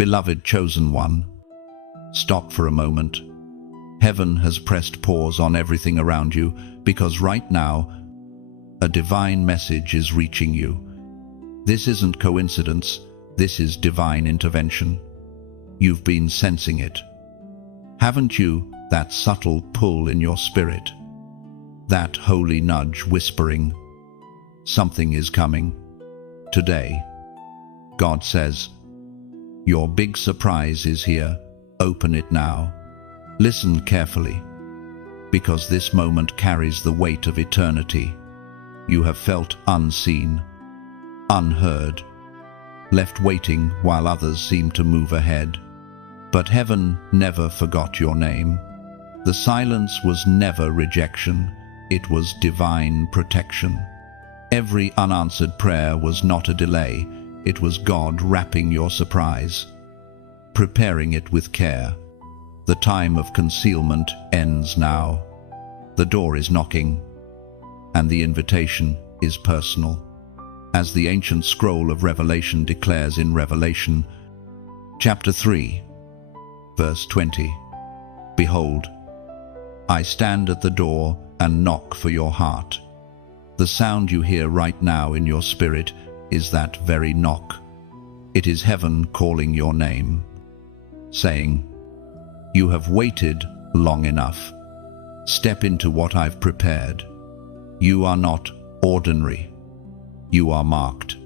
Beloved chosen one, stop for a moment. Heaven has pressed pause on everything around you because right now, a divine message is reaching you. This isn't coincidence, this is divine intervention. You've been sensing it. Haven't you, that subtle pull in your spirit? That holy nudge whispering, something is coming. Today, God says, your big surprise is here. Open it now. Listen carefully, because this moment carries the weight of eternity. You have felt unseen, unheard, left waiting while others seem to move ahead. But heaven never forgot your name. The silence was never rejection, it was divine protection. Every unanswered prayer was not a delay, it was God wrapping your surprise, preparing it with care. The time of concealment ends now. The door is knocking, and the invitation is personal. As the ancient scroll of Revelation declares in Revelation, chapter 3, verse 20, Behold, I stand at the door and knock for your heart. The sound you hear right now in your spirit is that very knock. It is heaven calling your name, saying, you have waited long enough. Step into what I've prepared. You are not ordinary. You are marked.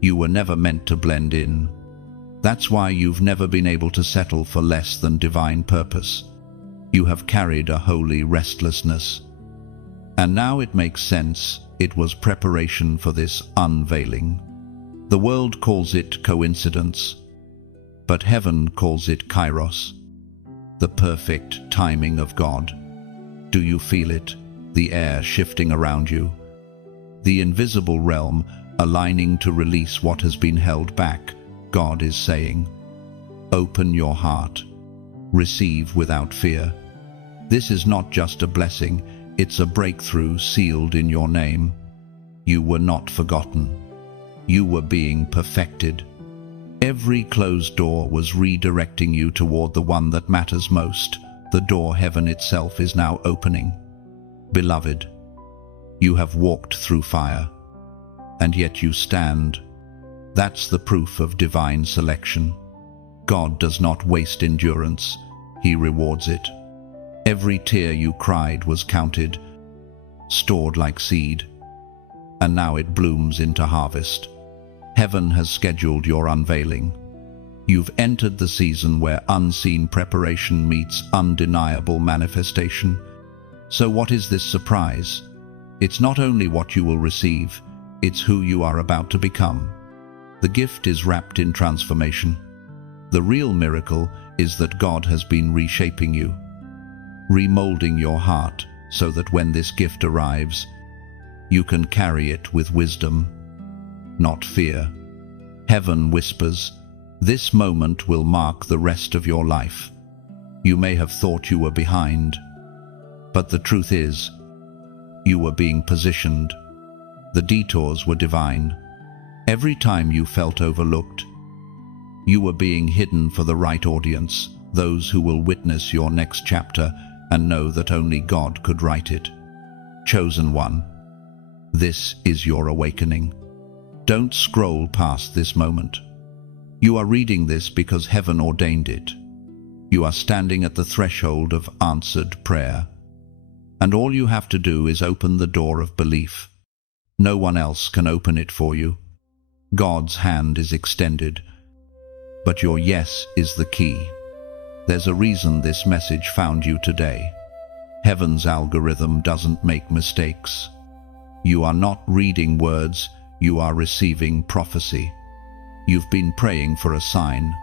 You were never meant to blend in. That's why you've never been able to settle for less than divine purpose. You have carried a holy restlessness. And now it makes sense. It was preparation for this unveiling. The world calls it coincidence, but heaven calls it kairos, the perfect timing of God. Do you feel it? The air shifting around you? The invisible realm aligning to release what has been held back. God is saying, open your heart. Receive without fear. This is not just a blessing, it's a breakthrough sealed in your name. You were not forgotten. You were being perfected. Every closed door was redirecting you toward the one that matters most. The door heaven itself is now opening. Beloved, you have walked through fire, and yet you stand. That's the proof of divine selection. God does not waste endurance, He rewards it. Every tear you cried was counted, stored like seed, and now it blooms into harvest. Heaven has scheduled your unveiling. You've entered the season where unseen preparation meets undeniable manifestation. So what is this surprise? It's not only what you will receive, it's who you are about to become. The gift is wrapped in transformation. The real miracle is that God has been reshaping you, remolding your heart so that when this gift arrives, you can carry it with wisdom, not fear. Heaven whispers, this moment will mark the rest of your life. You may have thought you were behind, but the truth is, you were being positioned. The detours were divine. Every time you felt overlooked, you were being hidden for the right audience, those who will witness your next chapter and know that only God could write it. Chosen one, this is your awakening. Don't scroll past this moment. You are reading this because heaven ordained it. You are standing at the threshold of answered prayer. And all you have to do is open the door of belief. No one else can open it for you. God's hand is extended, but your yes is the key. There's a reason this message found you today. Heaven's algorithm doesn't make mistakes. You are not reading words, you are receiving prophecy. You've been praying for a sign,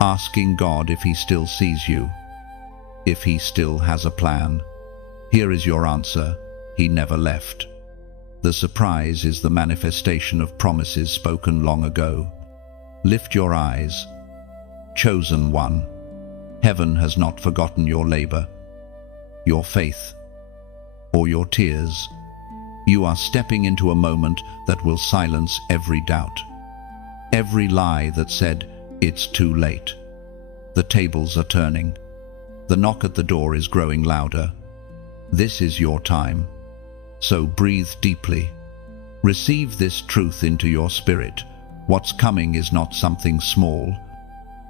asking God if He still sees you, if He still has a plan. Here is your answer: He never left. The surprise is the manifestation of promises spoken long ago. Lift your eyes. Chosen one, heaven has not forgotten your labor, your faith, or your tears. You are stepping into a moment that will silence every doubt. Every lie that said, It's too late. The tables are turning. The knock at the door is growing louder. This is your time. So breathe deeply. Receive this truth into your spirit. What's coming is not something small.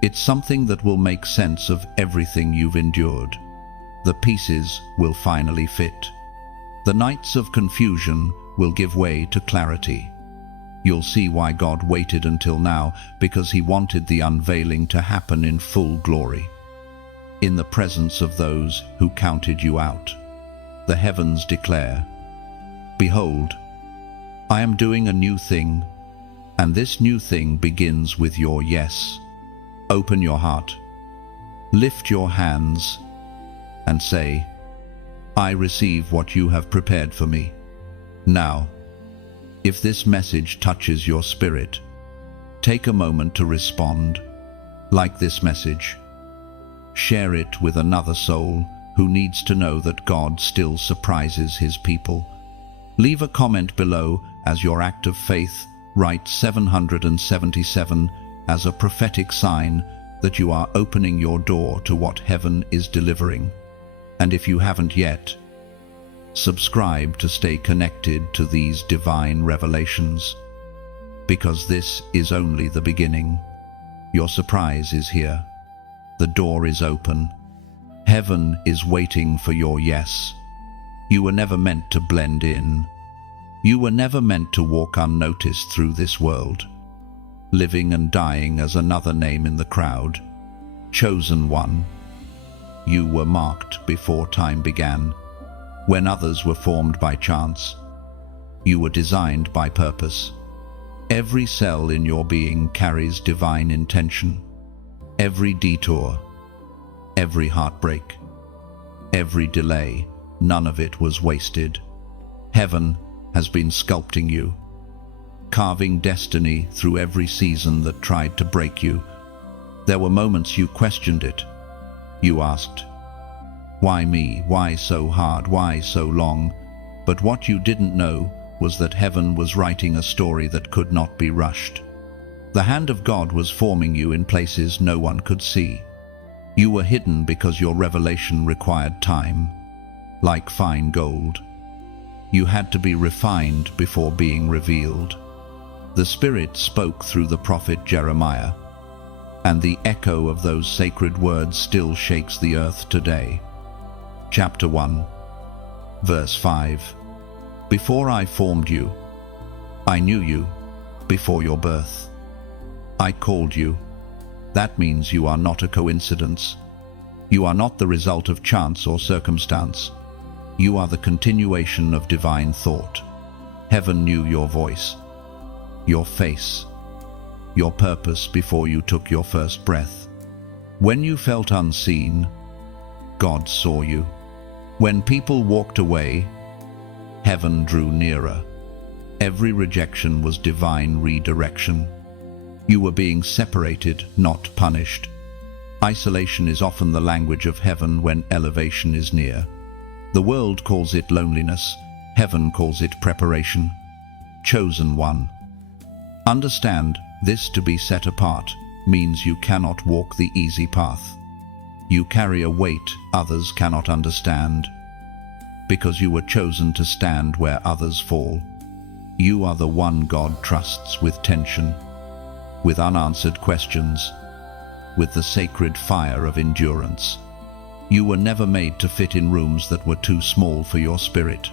It's something that will make sense of everything you've endured. The pieces will finally fit. The nights of confusion will give way to clarity. You'll see why God waited until now, because He wanted the unveiling to happen in full glory. In the presence of those who counted you out, the heavens declare, "Behold, I am doing a new thing, and this new thing begins with your yes." Open your heart, lift your hands, and say, "I receive what you have prepared for me." Now, if this message touches your spirit, take a moment to respond. Like this message, share it with another soul who needs to know that God still surprises His people. Leave a comment below as your act of faith. Write 777 as a prophetic sign that you are opening your door to what heaven is delivering. And if you haven't yet, subscribe to stay connected to these divine revelations, because this is only the beginning. Your surprise is here. The door is open. Heaven is waiting for your yes. You were never meant to blend in. You were never meant to walk unnoticed through this world, living and dying as another name in the crowd. Chosen one. You were marked before time began, when others were formed by chance. You were designed by purpose. Every cell in your being carries divine intention. Every detour, every heartbreak, every delay, none of it was wasted. Heaven has been sculpting you, carving destiny through every season that tried to break you. There were moments you questioned it. You asked, "Why me? Why so hard? Why so long?" But what you didn't know was that heaven was writing a story that could not be rushed. The hand of God was forming you in places no one could see. You were hidden because your revelation required time. Like fine gold, you had to be refined before being revealed. The Spirit spoke through the prophet Jeremiah, and the echo of those sacred words still shakes the earth today. Chapter 1, verse 5. Before I formed you, I knew you. Before your birth, I called you. That means you are not a coincidence. You are not the result of chance or circumstance. You are the continuation of divine thought. Heaven knew your voice, your face, your purpose before you took your first breath. When you felt unseen, God saw you. When people walked away, heaven drew nearer. Every rejection was divine redirection. You were being separated, not punished. Isolation is often the language of heaven when elevation is near. The world calls it loneliness. Heaven calls it preparation. Chosen one. Understand, this to be set apart means you cannot walk the easy path. You carry a weight others cannot understand, because you were chosen to stand where others fall. You are the one God trusts with tension, with unanswered questions, with the sacred fire of endurance. You were never made to fit in rooms that were too small for your spirit.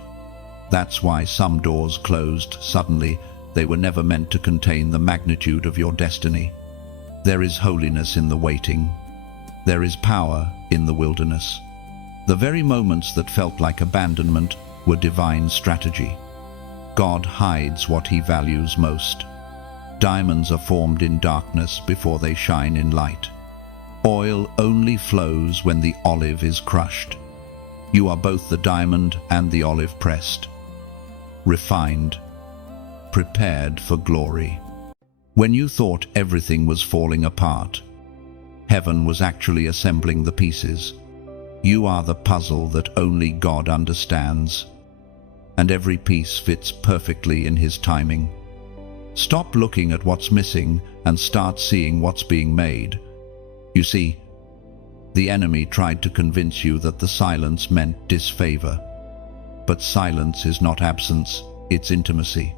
That's why some doors closed suddenly. They were never meant to contain the magnitude of your destiny. There is holiness in the waiting. There is power in the wilderness. The very moments that felt like abandonment were divine strategy. God hides what He values most. Diamonds are formed in darkness before they shine in light. Oil only flows when the olive is crushed. You are both the diamond and the olive pressed, refined, prepared for glory. When you thought everything was falling apart, heaven was actually assembling the pieces. You are the puzzle that only God understands, and every piece fits perfectly in His timing. Stop looking at what's missing and start seeing what's being made. You see, the enemy tried to convince you that the silence meant disfavor. But silence is not absence, it's intimacy.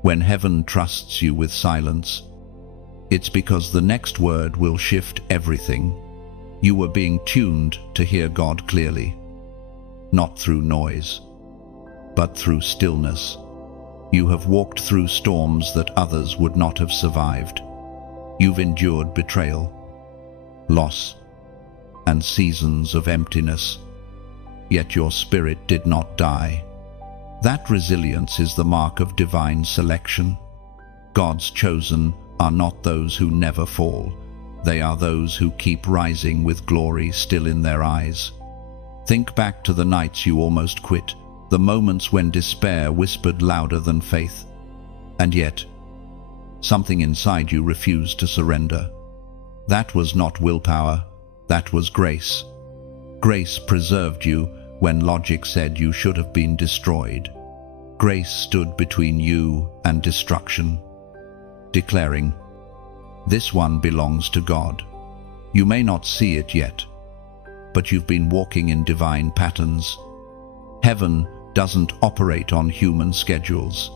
When heaven trusts you with silence, it's because the next word will shift everything. You were being tuned to hear God clearly, not through noise, but through stillness. You have walked through storms that others would not have survived. You've endured betrayal, loss, and seasons of emptiness, yet your spirit did not die. That resilience is the mark of divine selection. God's chosen are not those who never fall. They are those who keep rising with glory still in their eyes. Think back to the nights you almost quit, the moments when despair whispered louder than faith. And yet, something inside you refused to surrender. That was not willpower, that was grace. Grace preserved you when logic said you should have been destroyed. Grace stood between you and destruction, declaring, "This one belongs to God." You may not see it yet, but you've been walking in divine patterns. Heaven doesn't operate on human schedules.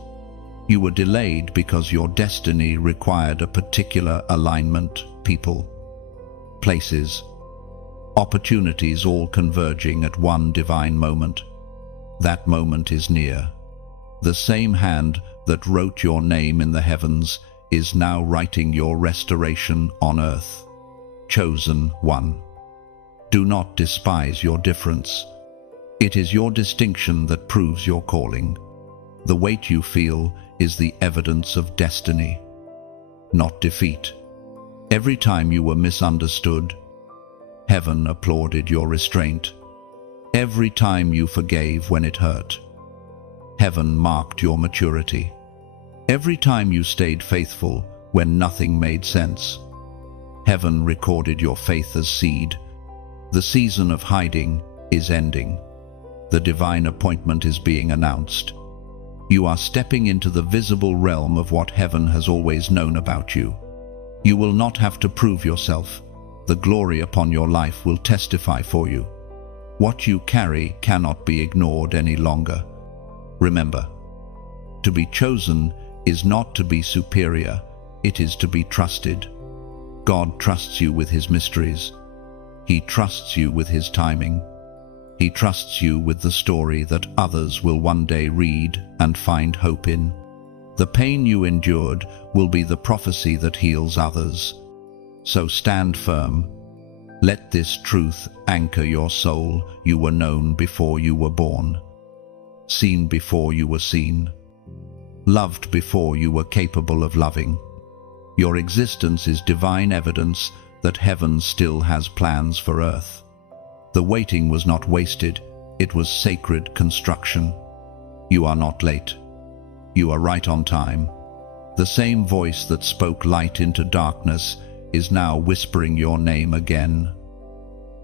You were delayed because your destiny required a particular alignment, people, places, opportunities all converging at one divine moment. That moment is near. The same hand that wrote your name in the heavens is now writing your restoration on earth. Chosen one. Do not despise your difference. It is your distinction that proves your calling. The weight you feel is the evidence of destiny, not defeat. Every time you were misunderstood, heaven applauded your restraint. Every time you forgave when it hurt, heaven marked your maturity. Every time you stayed faithful when nothing made sense, heaven recorded your faith as seed. The season of hiding is ending. The divine appointment is being announced. You are stepping into the visible realm of what heaven has always known about you. You will not have to prove yourself. The glory upon your life will testify for you. What you carry cannot be ignored any longer. Remember, to be chosen is not to be superior, it is to be trusted. God trusts you with His mysteries. He trusts you with His timing. He trusts you with the story that others will one day read and find hope in. The pain you endured will be the prophecy that heals others. So stand firm. Let this truth anchor your soul. You were known before you were born, seen before you were seen, loved before you were capable of loving. Your existence is divine evidence that heaven still has plans for earth. The waiting was not wasted, it was sacred construction. You are not late. You are right on time. The same voice that spoke light into darkness is now whispering your name again,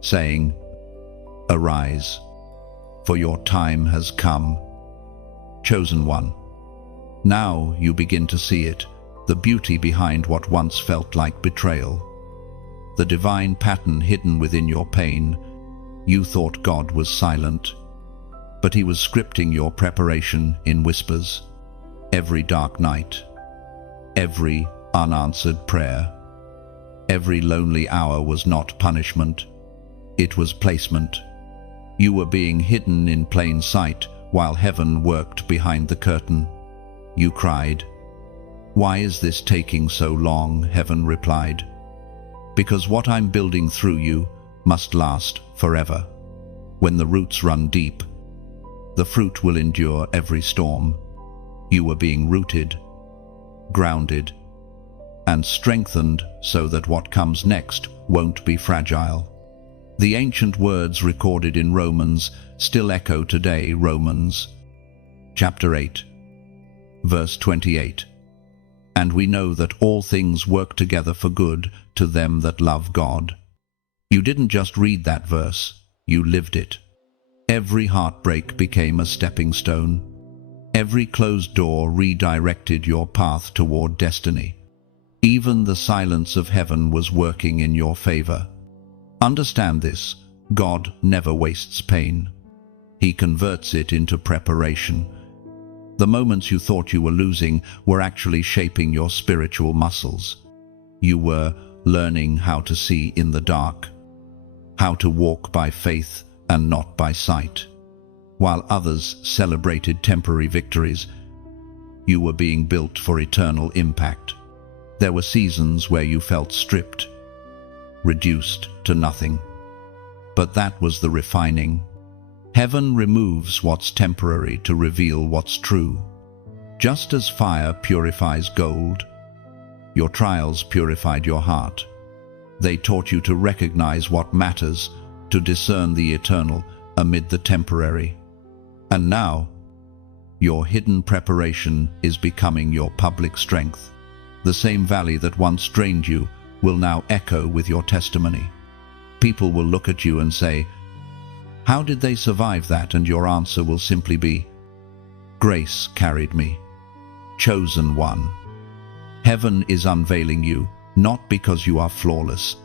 saying, "Arise, for your time has come." Chosen one. Now you begin to see it, the beauty behind what once felt like betrayal. The divine pattern hidden within your pain. You thought God was silent, but He was scripting your preparation in whispers. Every dark night, every unanswered prayer, every lonely hour was not punishment, it was placement. You were being hidden in plain sight while heaven worked behind the curtain. You cried, "Why is this taking so long?" Heaven replied, "Because what I'm building through you must last forever. When the roots run deep, the fruit will endure every storm." You were being rooted, grounded, and strengthened so that what comes next won't be fragile. The ancient words recorded in Romans still echo today. Romans chapter 8, verse 28. "And we know that all things work together for good to them that love God." You didn't just read that verse, you lived it. Every heartbreak became a stepping stone. Every closed door redirected your path toward destiny. Even the silence of heaven was working in your favor. Understand this: God never wastes pain. He converts it into preparation. The moments you thought you were losing were actually shaping your spiritual muscles. You were learning how to see in the dark, how to walk by faith and not by sight. While others celebrated temporary victories, you were being built for eternal impact. There were seasons where you felt stripped, reduced to nothing. But that was the refining. Heaven removes what's temporary to reveal what's true. Just as fire purifies gold, your trials purified your heart. They taught you to recognize what matters, to discern the eternal amid the temporary. And now, your hidden preparation is becoming your public strength. The same valley that once drained you will now echo with your testimony. People will look at you and say, "How did they survive that?" And your answer will simply be, "Grace carried me. Chosen one." Heaven is unveiling you, not because you are flawless,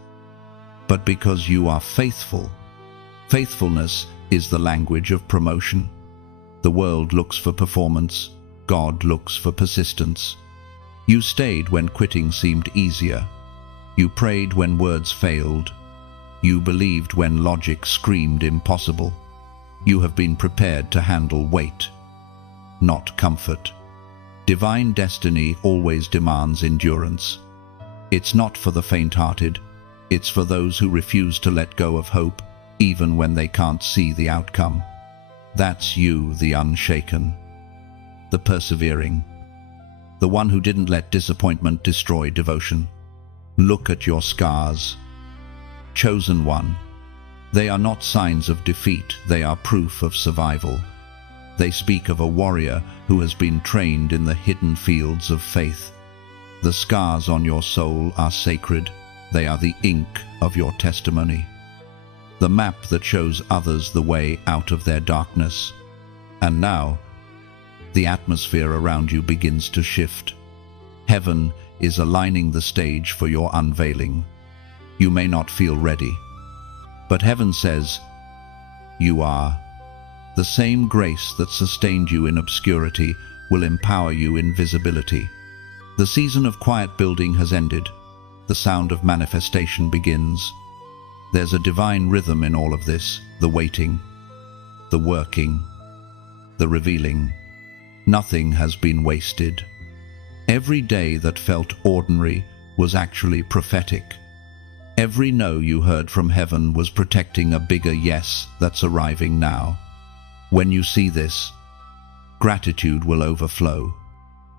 but because you are faithful. Faithfulness is the language of promotion. The world looks for performance. God looks for persistence. You stayed when quitting seemed easier. You prayed when words failed. You believed when logic screamed impossible. You have been prepared to handle weight, not comfort. Divine destiny always demands endurance. It's not for the faint-hearted. It's for those who refuse to let go of hope, even when they can't see the outcome. That's you, the unshaken, the persevering, the one who didn't let disappointment destroy devotion. Look at your scars. Chosen one. They are not signs of defeat, they are proof of survival. They speak of a warrior who has been trained in the hidden fields of faith. The scars on your soul are sacred. They are the ink of your testimony, the map that shows others the way out of their darkness. And now, the atmosphere around you begins to shift. Heaven is aligning the stage for your unveiling. You may not feel ready, but heaven says, you are. The same grace that sustained you in obscurity will empower you in visibility. The season of quiet building has ended. The sound of manifestation begins. There's a divine rhythm in all of this, the waiting, the working, the revealing. Nothing has been wasted. Every day that felt ordinary was actually prophetic. Every no you heard from heaven was protecting a bigger yes that's arriving now. When you see this, gratitude will overflow.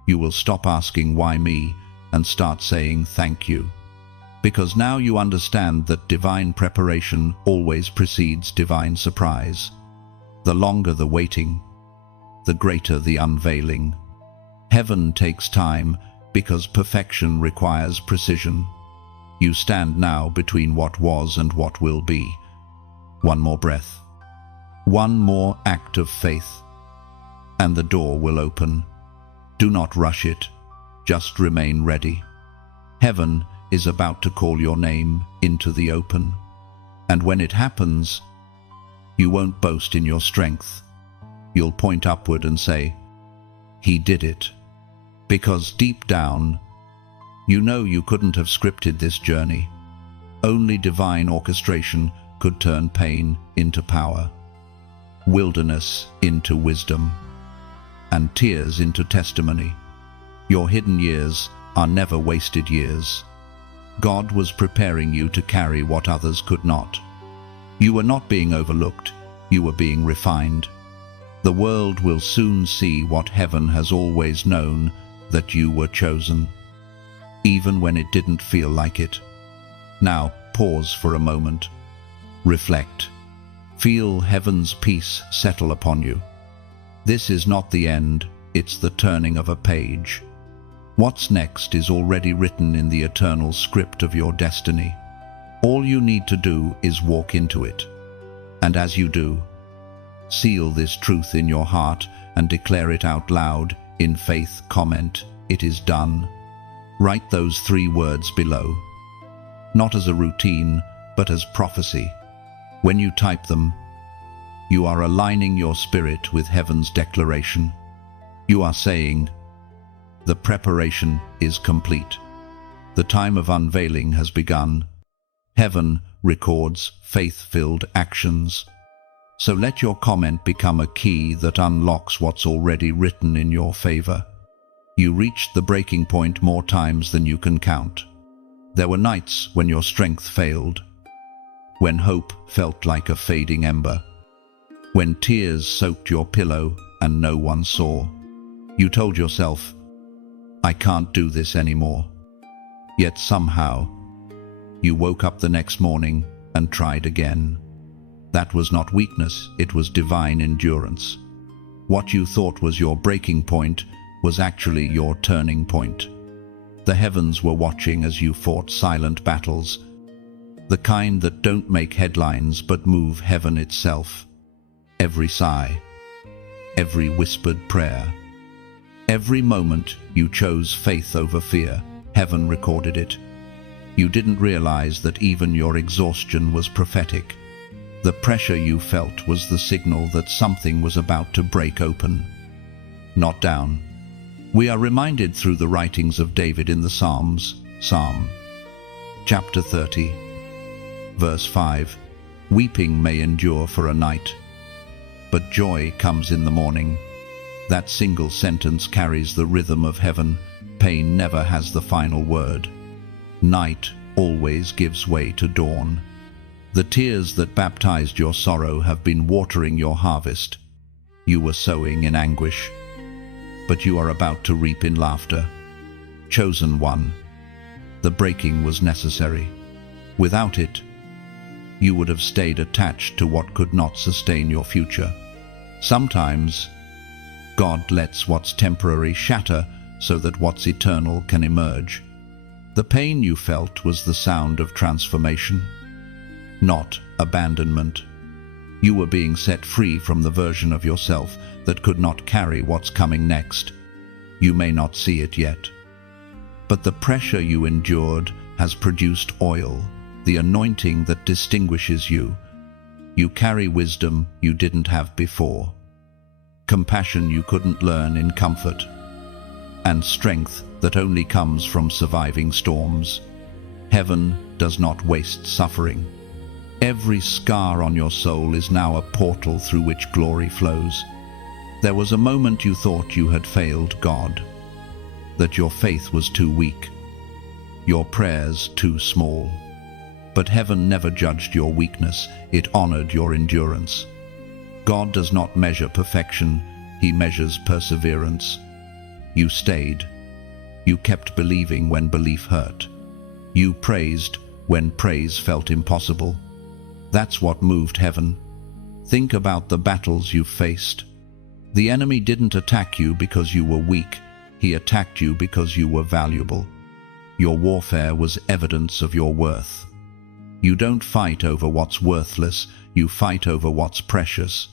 You will stop asking why me and start saying thank you. Because now you understand that divine preparation always precedes divine surprise. The longer the waiting, the greater the unveiling. Heaven takes time because perfection requires precision. You stand now between what was and what will be. One more breath, one more act of faith, and the door will open. Do not rush it, just remain ready. Heaven is about to call your name into the open. And when it happens, you won't boast in your strength. You'll point upward and say, "He did it." Because deep down, you know you couldn't have scripted this journey. Only divine orchestration could turn pain into power, wilderness into wisdom, and tears into testimony. Your hidden years are never wasted years. God was preparing you to carry what others could not. You were not being overlooked, you were being refined. The world will soon see what heaven has always known, that you were chosen, even when it didn't feel like it. Now, pause for a moment. Reflect. Feel heaven's peace settle upon you. This is not the end, it's the turning of a page. What's next is already written in the eternal script of your destiny. All you need to do is walk into it. And as you do, seal this truth in your heart and declare it out loud. In faith, comment, "It is done." Write those 3 words below, not as a routine, but as prophecy. When you type them, you are aligning your spirit with heaven's declaration. You are saying, "The preparation is complete. The time of unveiling has begun." Heaven records faith-filled actions. So let your comment become a key that unlocks what's already written in your favor. You reached the breaking point more times than you can count. There were nights when your strength failed, when hope felt like a fading ember, when tears soaked your pillow and no one saw. You told yourself, "I can't do this anymore." Yet somehow, you woke up the next morning and tried again. That was not weakness, it was divine endurance. What you thought was your breaking point was actually your turning point. The heavens were watching as you fought silent battles, the kind that don't make headlines but move heaven itself. Every sigh, every whispered prayer, every moment you chose faith over fear, heaven recorded it. You didn't realize that even your exhaustion was prophetic. The pressure you felt was the signal that something was about to break open, not down. We are reminded through the writings of David in the Psalms, Psalm chapter 30, verse 5, "Weeping may endure for a night, but joy comes in the morning." That single sentence carries the rhythm of heaven. Pain never has the final word. Night always gives way to dawn. The tears that baptized your sorrow have been watering your harvest. You were sowing in anguish, but you are about to reap in laughter. Chosen one, the breaking was necessary. Without it, you would have stayed attached to what could not sustain your future. Sometimes, God lets what's temporary shatter so that what's eternal can emerge. The pain you felt was the sound of transformation, not abandonment. You were being set free from the version of yourself that could not carry what's coming next. You may not see it yet, but the pressure you endured has produced oil, the anointing that distinguishes you. You carry wisdom you didn't have before, compassion you couldn't learn in comfort, and strength that only comes from surviving storms. Heaven does not waste suffering. Every scar on your soul is now a portal through which glory flows. There was a moment you thought you had failed God, that your faith was too weak, your prayers too small. But heaven never judged your weakness, it honored your endurance. God does not measure perfection, he measures perseverance. You stayed. You kept believing when belief hurt. You praised when praise felt impossible. That's what moved heaven. Think about the battles you've faced. The enemy didn't attack you because you were weak. He attacked you because you were valuable. Your warfare was evidence of your worth. You don't fight over what's worthless, you fight over what's precious.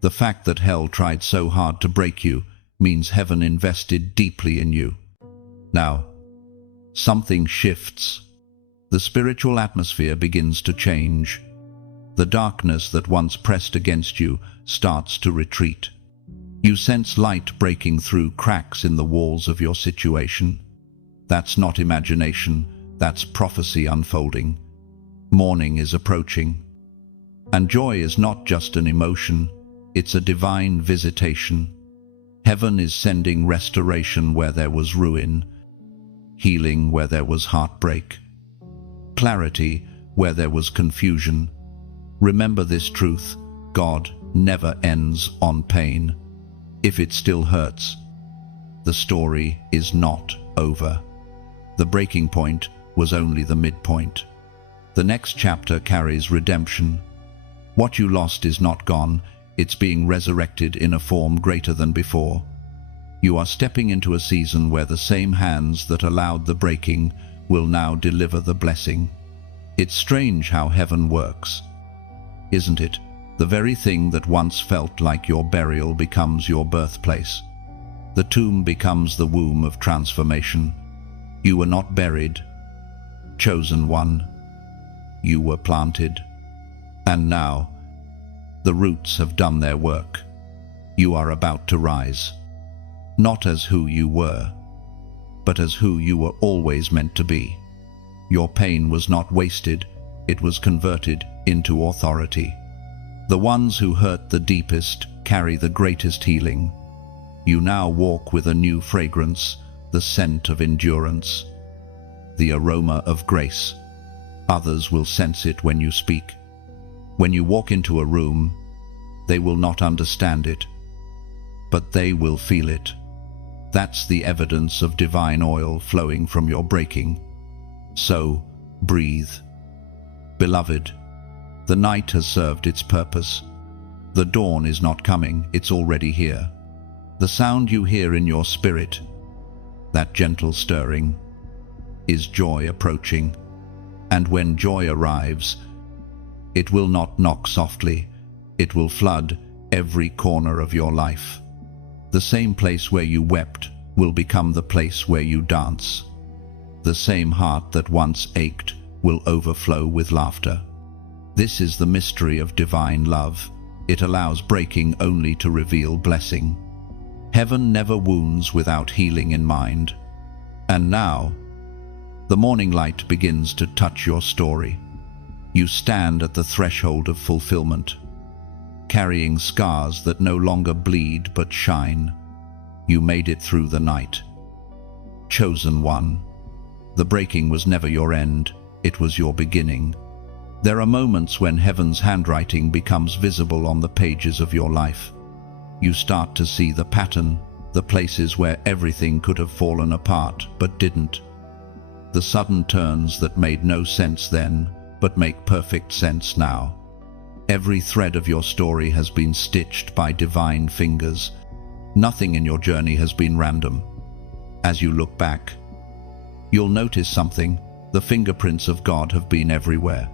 The fact that hell tried so hard to break you means heaven invested deeply in you. Now, something shifts. The spiritual atmosphere begins to change. The darkness that once pressed against you starts to retreat. You sense light breaking through cracks in the walls of your situation. That's not imagination, that's prophecy unfolding. Morning is approaching. And joy is not just an emotion, it's a divine visitation. Heaven is sending restoration where there was ruin, healing where there was heartbreak, clarity where there was confusion. Remember this truth: God never ends on pain. If it still hurts, the story is not over. The breaking point was only the midpoint. The next chapter carries redemption. What you lost is not gone, it's being resurrected in a form greater than before. You are stepping into a season where the same hands that allowed the breaking will now deliver the blessing. It's strange how heaven works, isn't it? The very thing that once felt like your burial becomes your birthplace. The tomb becomes the womb of transformation. You were not buried, chosen one. You were planted. And now, the roots have done their work. You are about to rise, not as who you were, but as who you were always meant to be. Your pain was not wasted, it was converted into authority. The ones who hurt the deepest carry the greatest healing. You now walk with a new fragrance, the scent of endurance, the aroma of grace. Others will sense it when you speak. When you walk into a room, they will not understand it, but they will feel it. That's the evidence of divine oil flowing from your breaking. So, breathe. Beloved, the night has served its purpose. The dawn is not coming, it's already here. The sound you hear in your spirit, that gentle stirring, is joy approaching. And when joy arrives, it will not knock softly, it will flood every corner of your life. The same place where you wept will become the place where you dance. The same heart that once ached will overflow with laughter. This is the mystery of divine love. It allows breaking only to reveal blessing. Heaven never wounds without healing in mind. And now, the morning light begins to touch your story. You stand at the threshold of fulfillment, carrying scars that no longer bleed but shine. You made it through the night. Chosen one. The breaking was never your end, it was your beginning. There are moments when heaven's handwriting becomes visible on the pages of your life. You start to see the pattern, the places where everything could have fallen apart but didn't. The sudden turns that made no sense then, but make perfect sense now. Every thread of your story has been stitched by divine fingers. Nothing in your journey has been random. As you look back, you'll notice something. The fingerprints of God have been everywhere.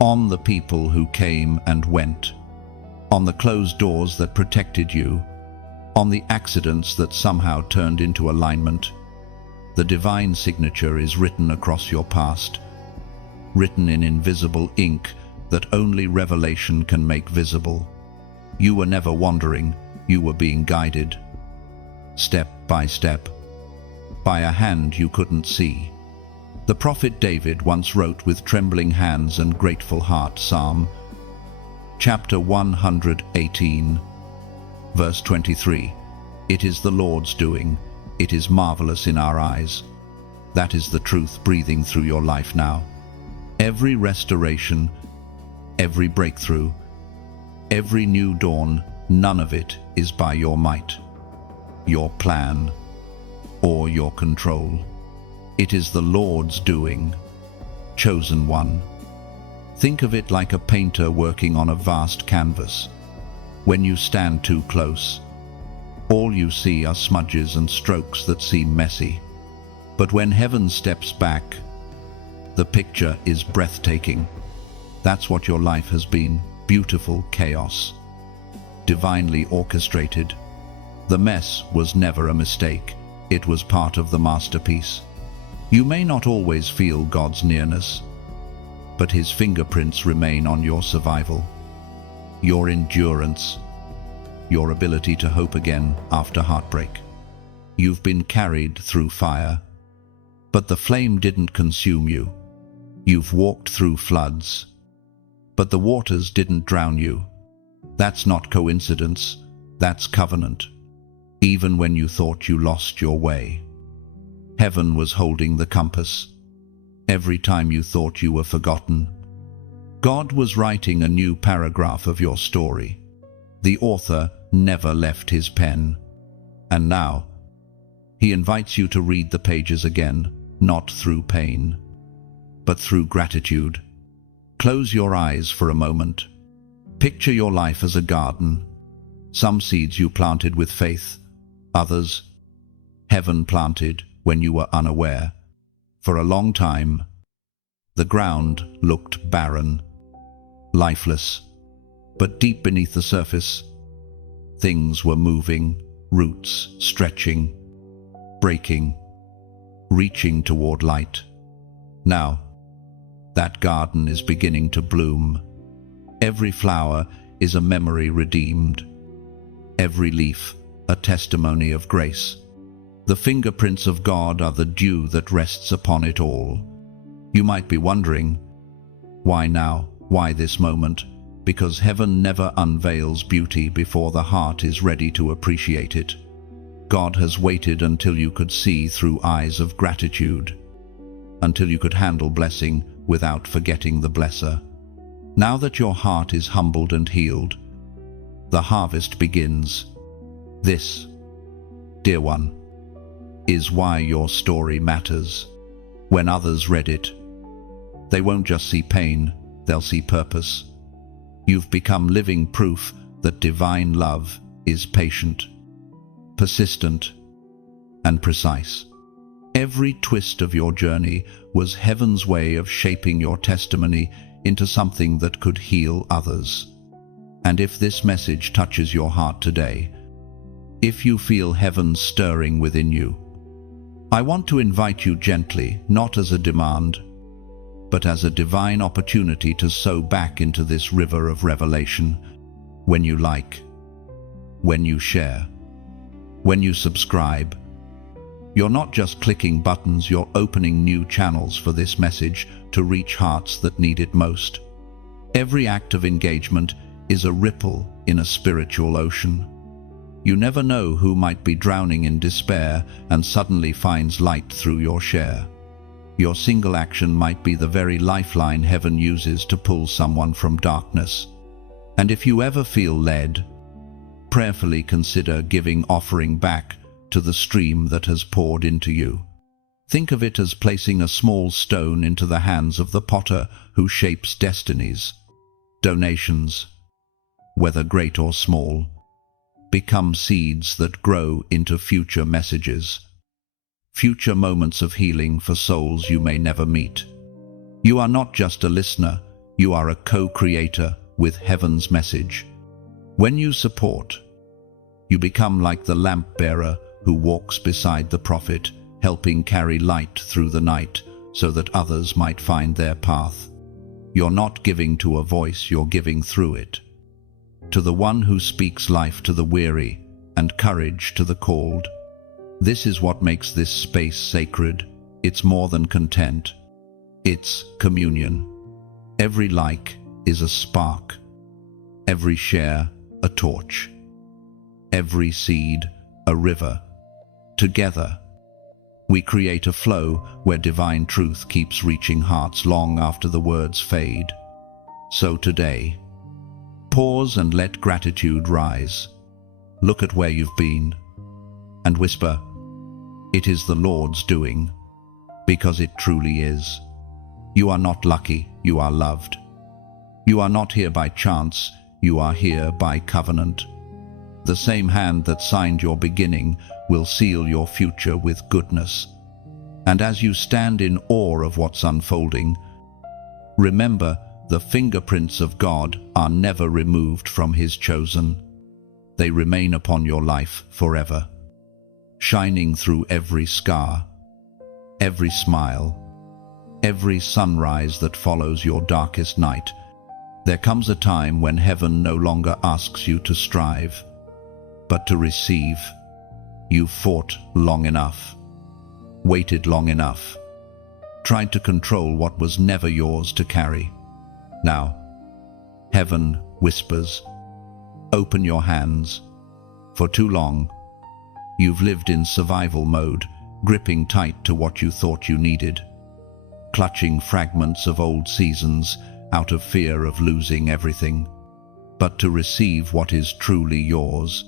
On the people who came and went, on the closed doors that protected you, on the accidents that somehow turned into alignment. The divine signature is written across your past, written in invisible ink that only revelation can make visible. You were never wandering, you were being guided, step by step, by a hand you couldn't see. The prophet David once wrote with trembling hands and grateful heart, Psalm chapter 118, verse 23. It is the Lord's doing, it is marvelous in our eyes. That is the truth breathing through your life now. Every restoration, every breakthrough, every new dawn, none of it is by your might, your plan, or your control. It is the Lord's doing. Chosen one. Think of it like a painter working on a vast canvas. When you stand too close, all you see are smudges and strokes that seem messy. But when heaven steps back, the picture is breathtaking. That's what your life has been, beautiful chaos, divinely orchestrated. The mess was never a mistake, it was part of the masterpiece. You may not always feel God's nearness, but His fingerprints remain on your survival, your endurance, your ability to hope again after heartbreak. You've been carried through fire, but the flame didn't consume you. You've walked through floods, but the waters didn't drown you. That's not coincidence, that's covenant. Even when you thought you lost your way, heaven was holding the compass. Every time you thought you were forgotten, God was writing a new paragraph of your story. The author never left his pen. And now, He invites you to read the pages again, not through pain, but through gratitude. Close your eyes for a moment. Picture your life as a garden. Some seeds you planted with faith, others, heaven planted when you were unaware. For a long time, the ground looked barren, lifeless. But deep beneath the surface, things were moving, roots stretching, breaking, reaching toward light. Now, that garden is beginning to bloom. Every flower is a memory redeemed. Every leaf a testimony of grace. The fingerprints of God are the dew that rests upon it all. You might be wondering, why now? Why this moment? Because heaven never unveils beauty before the heart is ready to appreciate it. God has waited until you could see through eyes of gratitude, until you could handle blessing without forgetting the blesser. Now that your heart is humbled and healed, the harvest begins. This, dear one, is why your story matters. When others read it, they won't just see pain, they'll see purpose. You've become living proof that divine love is patient, persistent, and precise. Every twist of your journey was heaven's way of shaping your testimony into something that could heal others. And if this message touches your heart today, if you feel heaven stirring within you, I want to invite you gently, not as a demand, but as a divine opportunity to sow back into this river of revelation. When you like, when you share, when you subscribe, you're not just clicking buttons, you're opening new channels for this message to reach hearts that need it most. Every act of engagement is a ripple in a spiritual ocean. You never know who might be drowning in despair and suddenly finds light through your share. Your single action might be the very lifeline heaven uses to pull someone from darkness. And if you ever feel led, prayerfully consider giving offering back to the stream that has poured into you. Think of it as placing a small stone into the hands of the potter who shapes destinies. Donations, whether great or small, become seeds that grow into future messages, future moments of healing for souls you may never meet. You are not just a listener, you are a co-creator with heaven's message. When you support, you become like the lamp bearer who walks beside the prophet, helping carry light through the night so that others might find their path. You're not giving to a voice, you're giving through it. To the one who speaks life to the weary and courage to the called. This is what makes this space sacred. It's more than content. It's communion. Every like is a spark. Every share, a torch. Every seed, a river. Together, we create a flow where divine truth keeps reaching hearts long after the words fade. So today, pause and let gratitude rise. Look at where you've been and whisper, "It is the Lord's doing," because it truly is. You are not lucky, you are loved. You are not here by chance, you are here by covenant. The same hand that signed your beginning will seal your future with goodness. And as you stand in awe of what's unfolding, remember the fingerprints of God are never removed from His chosen. They remain upon your life forever, shining through every scar, every smile, every sunrise that follows your darkest night. There comes a time when heaven no longer asks you to strive, but to receive. You fought long enough, waited long enough, tried to control what was never yours to carry. Now, heaven whispers, open your hands. For too long, you've lived in survival mode, gripping tight to what you thought you needed, clutching fragments of old seasons out of fear of losing everything. But to receive what is truly yours,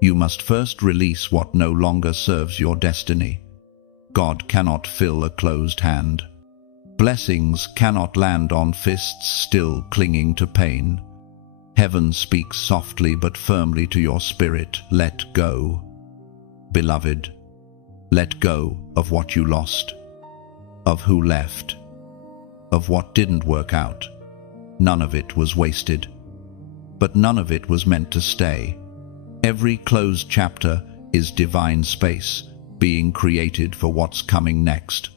you must first release what no longer serves your destiny. God cannot fill a closed hand. Blessings cannot land on fists still clinging to pain. Heaven speaks softly but firmly to your spirit. Let go. Beloved, let go of what you lost, of who left, of what didn't work out. None of it was wasted. but none of it was meant to stay. Every closed chapter is divine space, being created for what's coming next.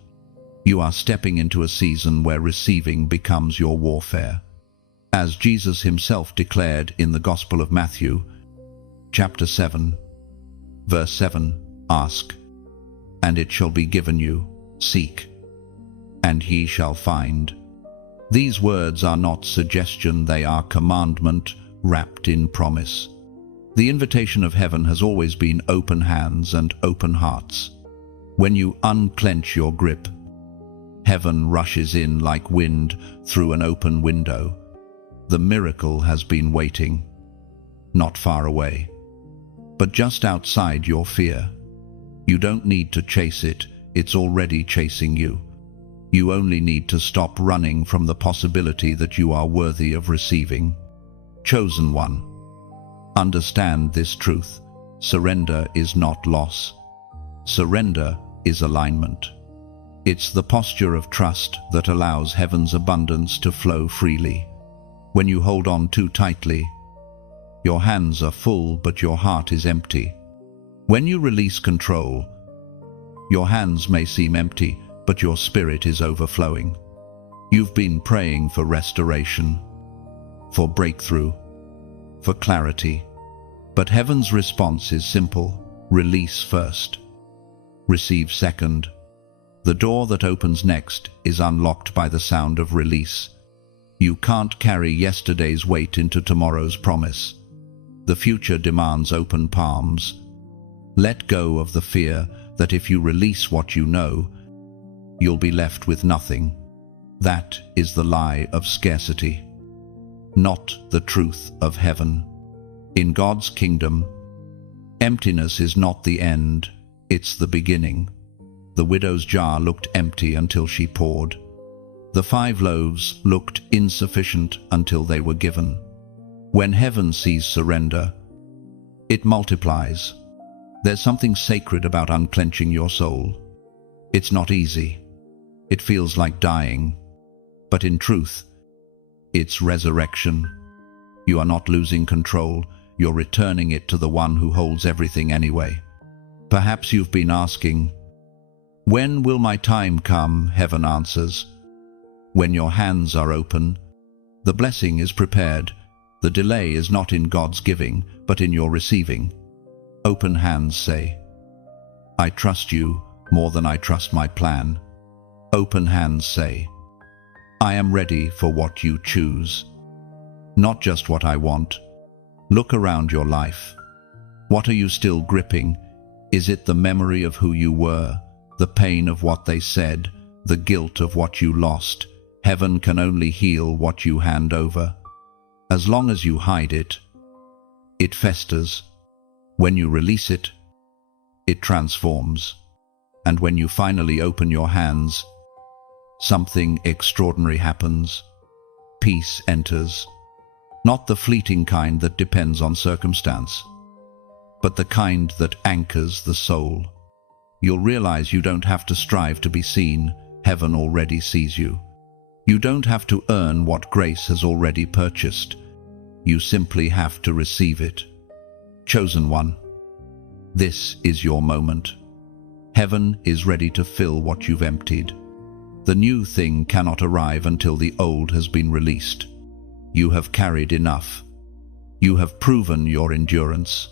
You are stepping into a season where receiving becomes your warfare. As Jesus himself declared in the Gospel of Matthew, chapter 7, verse 7, "Ask, and it shall be given you. Seek, and ye shall find." These words are not suggestion, they are commandment wrapped in promise. The invitation of heaven has always been open hands and open hearts. When you unclench your grip, heaven rushes in like wind through an open window. The miracle has been waiting, not far away, but just outside your fear. You don't need to chase it, it's already chasing you. You only need to stop running from the possibility that you are worthy of receiving. Chosen one, understand this truth. Surrender is not loss. Surrender is alignment. It's the posture of trust that allows heaven's abundance to flow freely. When you hold on too tightly, your hands are full but your heart is empty. When you release control, your hands may seem empty, but your spirit is overflowing. You've been praying for restoration, for breakthrough, for clarity. But heaven's response is simple: release first, receive second. The door that opens next is unlocked by the sound of release. You can't carry yesterday's weight into tomorrow's promise. The future demands open palms. Let go of the fear that if you release what you know, you'll be left with nothing. That is the lie of scarcity, not the truth of heaven. In God's kingdom, emptiness is not the end, it's the beginning. The widow's jar looked empty until she poured. The 5 loaves looked insufficient until they were given. When heaven sees surrender, it multiplies. There's something sacred about unclenching your soul. It's not easy. It feels like dying. But in truth, it's resurrection. You are not losing control, you're returning it to the one who holds everything anyway. Perhaps you've been asking, "When will my time come?" Heaven answers, when your hands are open, the blessing is prepared. The delay is not in God's giving, but in your receiving. Open hands say, "I trust you more than I trust my plan." Open hands say, "I am ready for what you choose, not just what I want." Look around your life. What are you still gripping? Is it the memory of who you were, the pain of what they said, the guilt of what you lost? Heaven can only heal what you hand over. As long as you hide it, it festers. When you release it, it transforms. And when you finally open your hands, something extraordinary happens. Peace enters. Not the fleeting kind that depends on circumstance, but the kind that anchors the soul. You'll realize you don't have to strive to be seen. Heaven already sees you. You don't have to earn what grace has already purchased. You simply have to receive it. Chosen one, this is your moment. Heaven is ready to fill what you've emptied. The new thing cannot arrive until the old has been released. You have carried enough. You have proven your endurance.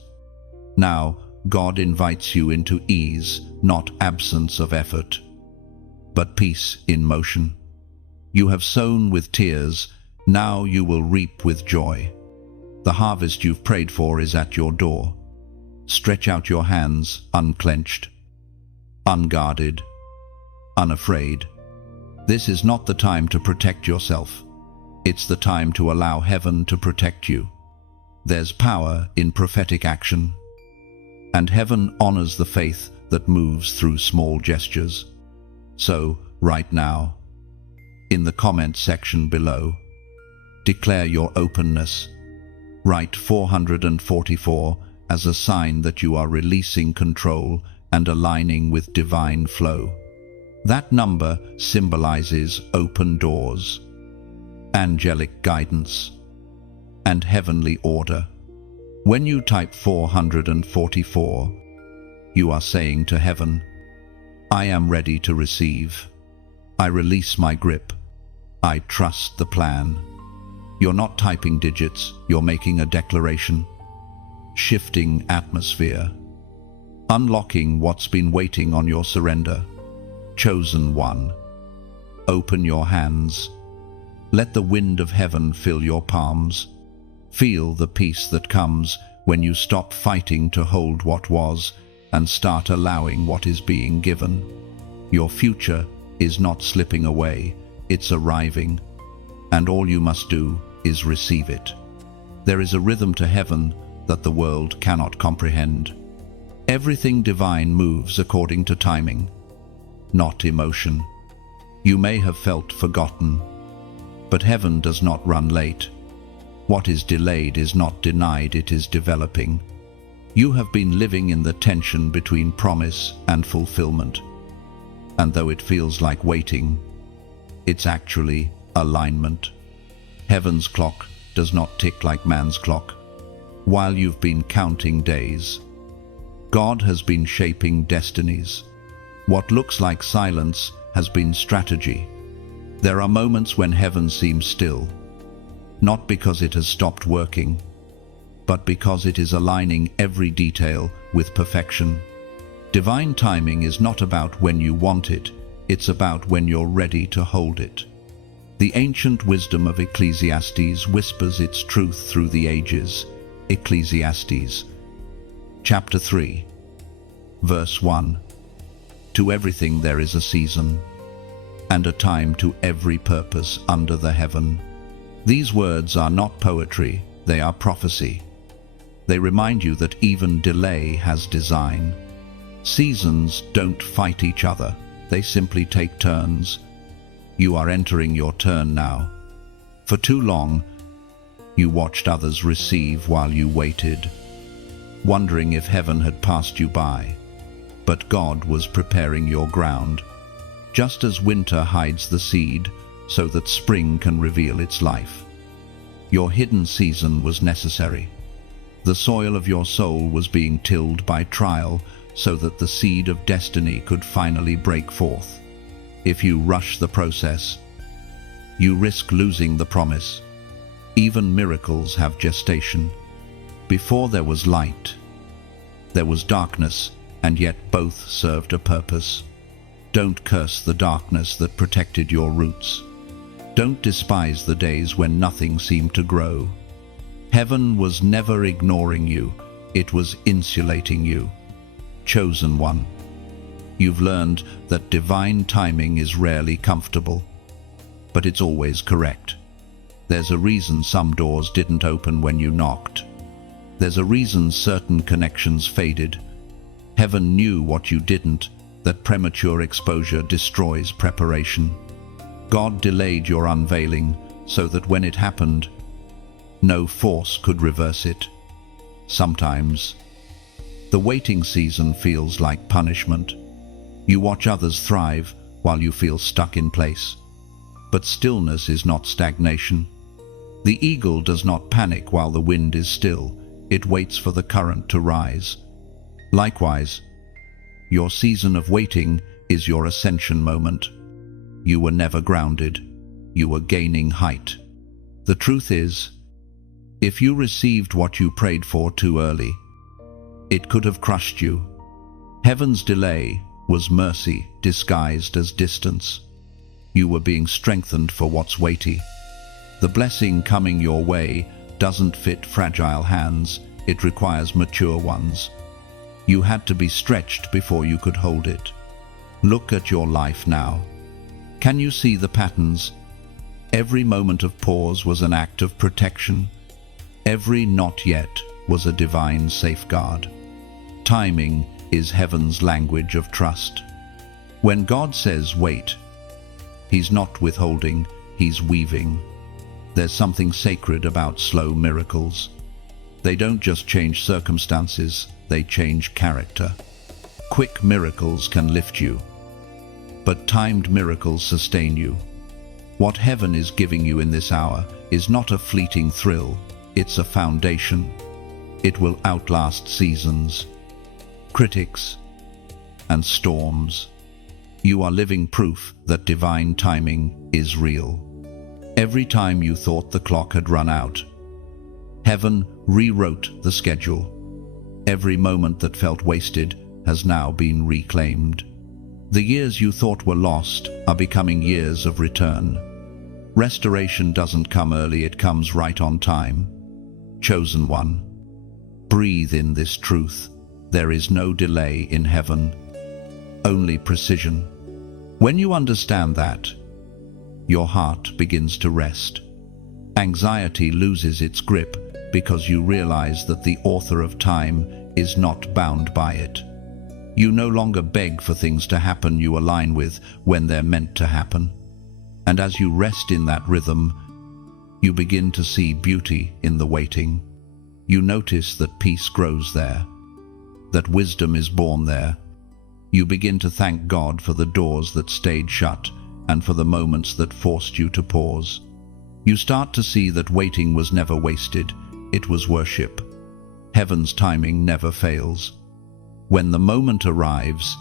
Now, God invites you into ease, not absence of effort, but peace in motion. You have sown with tears, now you will reap with joy. The harvest you've prayed for is at your door. Stretch out your hands, unclenched, unguarded, unafraid. This is not the time to protect yourself. It's the time to allow heaven to protect you. There's power in prophetic action, and heaven honors the faith that moves through small gestures. So, right now, in the comment section below, declare your openness. Write 444 as a sign that you are releasing control and aligning with divine flow. That number symbolizes open doors, angelic guidance, and heavenly order. When you type 444, you are saying to heaven, I am ready to receive. I release my grip. I trust the plan. You're not typing digits, you're making a declaration. Shifting atmosphere. Unlocking what's been waiting on your surrender. Chosen one. Open your hands. Let the wind of heaven fill your palms. Feel the peace that comes when you stop fighting to hold what was and start allowing what is being given. Your future is not slipping away, it's arriving, and all you must do is receive it. There is a rhythm to heaven that the world cannot comprehend. Everything divine moves according to timing, not emotion. You may have felt forgotten, but heaven does not run late. What is delayed is not denied, it is developing. You have been living in the tension between promise and fulfillment. And though it feels like waiting, it's actually alignment. Heaven's clock does not tick like man's clock. While you've been counting days, God has been shaping destinies. What looks like silence has been strategy. There are moments when heaven seems still, not because it has stopped working, but because it is aligning every detail with perfection. Divine timing is not about when you want it, it's about when you're ready to hold it. The ancient wisdom of Ecclesiastes whispers its truth through the ages. Ecclesiastes, chapter 3, verse 1. To everything there is a season, and a time to every purpose under the heaven. These words are not poetry, they are prophecy. They remind you that even delay has design. Seasons don't fight each other, they simply take turns. You are entering your turn now. For too long, you watched others receive while you waited, wondering if heaven had passed you by. But God was preparing your ground. Just as winter hides the seed, so that spring can reveal its life. Your hidden season was necessary. The soil of your soul was being tilled by trial, so that the seed of destiny could finally break forth. If you rush the process, you risk losing the promise. Even miracles have gestation. Before there was light, there was darkness, and yet both served a purpose. Don't curse the darkness that protected your roots. Don't despise the days when nothing seemed to grow. Heaven was never ignoring you, it was insulating you. Chosen one. You've learned that divine timing is rarely comfortable, but it's always correct. There's a reason some doors didn't open when you knocked. There's a reason certain connections faded. Heaven knew what you didn't, that premature exposure destroys preparation. God delayed your unveiling so that when it happened, no force could reverse it. Sometimes, the waiting season feels like punishment. You watch others thrive while you feel stuck in place. But stillness is not stagnation. The eagle does not panic while the wind is still. It waits for the current to rise. Likewise, your season of waiting is your ascension moment. You were never grounded. You were gaining height. The truth is, if you received what you prayed for too early, it could have crushed you. Heaven's delay was mercy disguised as distance. You were being strengthened for what's weighty. The blessing coming your way doesn't fit fragile hands, it requires mature ones. You had to be stretched before you could hold it. Look at your life now. Can you see the patterns? Every moment of pause was an act of protection. Every not yet was a divine safeguard. Timing is heaven's language of trust. When God says wait, He's not withholding, He's weaving. There's something sacred about slow miracles. They don't just change circumstances, they change character. Quick miracles can lift you, but timed miracles sustain you. What heaven is giving you in this hour is not a fleeting thrill, It's a foundation. It will outlast seasons, critics, and storms. You are living proof that divine timing is real. Every time you thought the clock had run out, heaven rewrote the schedule. Every moment that felt wasted has now been reclaimed. The years you thought were lost are becoming years of return. Restoration doesn't come early, it comes right on time. Chosen one, breathe in this truth. There is no delay in heaven, only precision. When you understand that, your heart begins to rest. Anxiety loses its grip because you realize that the author of time is not bound by it. You no longer beg for things to happen, you align with when they're meant to happen. And as you rest in that rhythm, you begin to see beauty in the waiting. You notice that peace grows there, that wisdom is born there. You begin to thank God for the doors that stayed shut and for the moments that forced you to pause. You start to see that waiting was never wasted, it was worship. Heaven's timing never fails. When the moment arrives,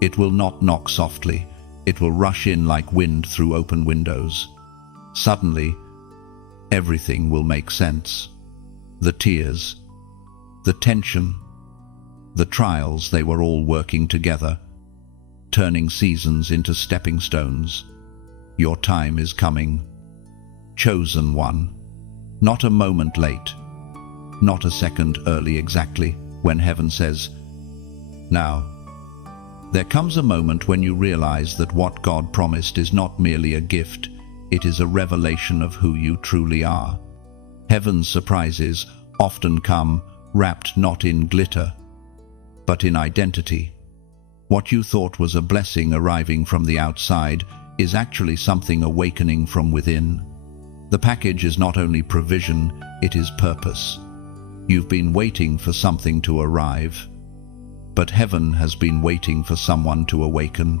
it will not knock softly, it will rush in like wind through open windows. Suddenly, everything will make sense. The tears, the tension, the trials, they were all working together, turning seasons into stepping stones. Your time is coming. Chosen one. Not a moment late, not a second early, exactly when heaven says, now. There comes a moment when you realize that what God promised is not merely a gift, it is a revelation of who you truly are. Heaven's surprises often come wrapped not in glitter, but in identity. What you thought was a blessing arriving from the outside is actually something awakening from within. The package is not only provision, it is purpose. You've been waiting for something to arrive, but heaven has been waiting for someone to awaken.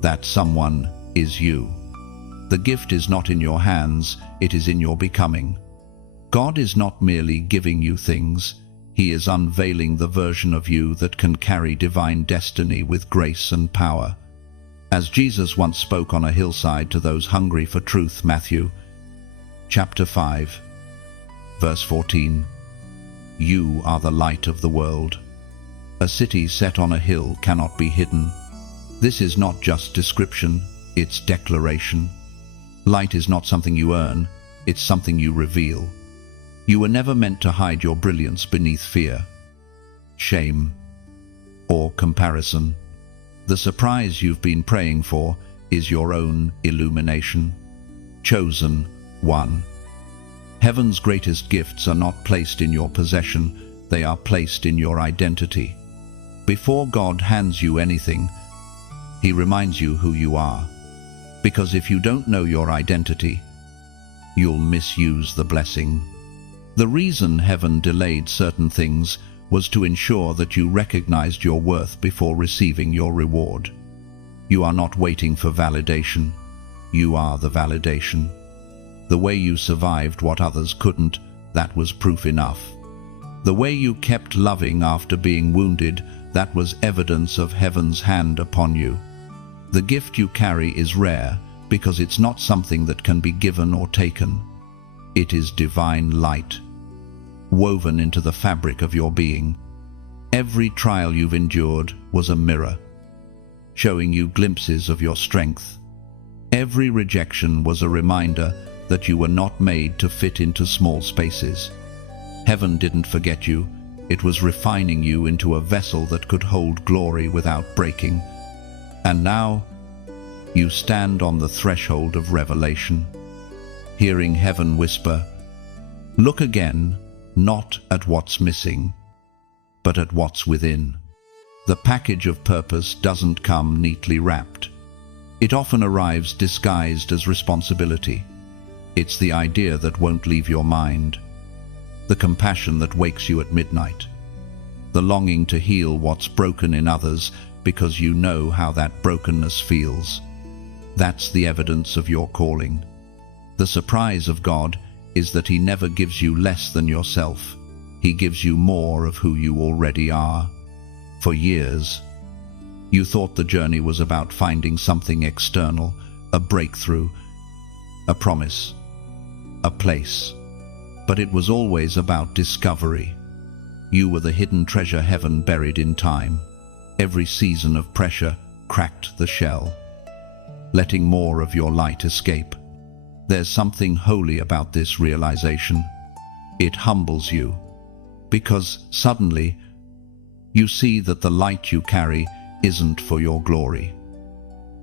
That someone is you. The gift is not in your hands, it is in your becoming. God is not merely giving you things, He is unveiling the version of you that can carry divine destiny with grace and power. As Jesus once spoke on a hillside to those hungry for truth, Matthew chapter 5, verse 14, "You are the light of the world. A city set on a hill cannot be hidden." This is not just description, it's declaration. Light is not something you earn, it's something you reveal. You were never meant to hide your brilliance beneath fear, shame, or comparison. The surprise you've been praying for is your own illumination. Chosen one. Heaven's greatest gifts are not placed in your possession, they are placed in your identity. Before God hands you anything, He reminds you who you are. Because if you don't know your identity, you'll misuse the blessing. The reason heaven delayed certain things was to ensure that you recognized your worth before receiving your reward. You are not waiting for validation. You are the validation. The way you survived what others couldn't, that was proof enough. The way you kept loving after being wounded, that was evidence of heaven's hand upon you. The gift you carry is rare because it's not something that can be given or taken. It is divine light, woven into the fabric of your being. Every trial you've endured was a mirror, showing you glimpses of your strength. Every rejection was a reminder that you were not made to fit into small spaces. Heaven didn't forget you, it was refining you into a vessel that could hold glory without breaking. And now, you stand on the threshold of revelation, hearing heaven whisper, "Look again, not at what's missing, but at what's within." The package of purpose doesn't come neatly wrapped. It often arrives disguised as responsibility. It's the idea that won't leave your mind, the compassion that wakes you at midnight, the longing to heal what's broken in others because you know how that brokenness feels. That's the evidence of your calling. The surprise of God is that he never gives you less than yourself. He gives you more of who you already are. For years, you thought the journey was about finding something external, a breakthrough, a promise, a place. But it was always about discovery. You were the hidden treasure heaven buried in time. Every season of pressure cracked the shell, letting more of your light escape. There's something holy about this realization. It humbles you, because suddenly you see that the light you carry isn't for your glory,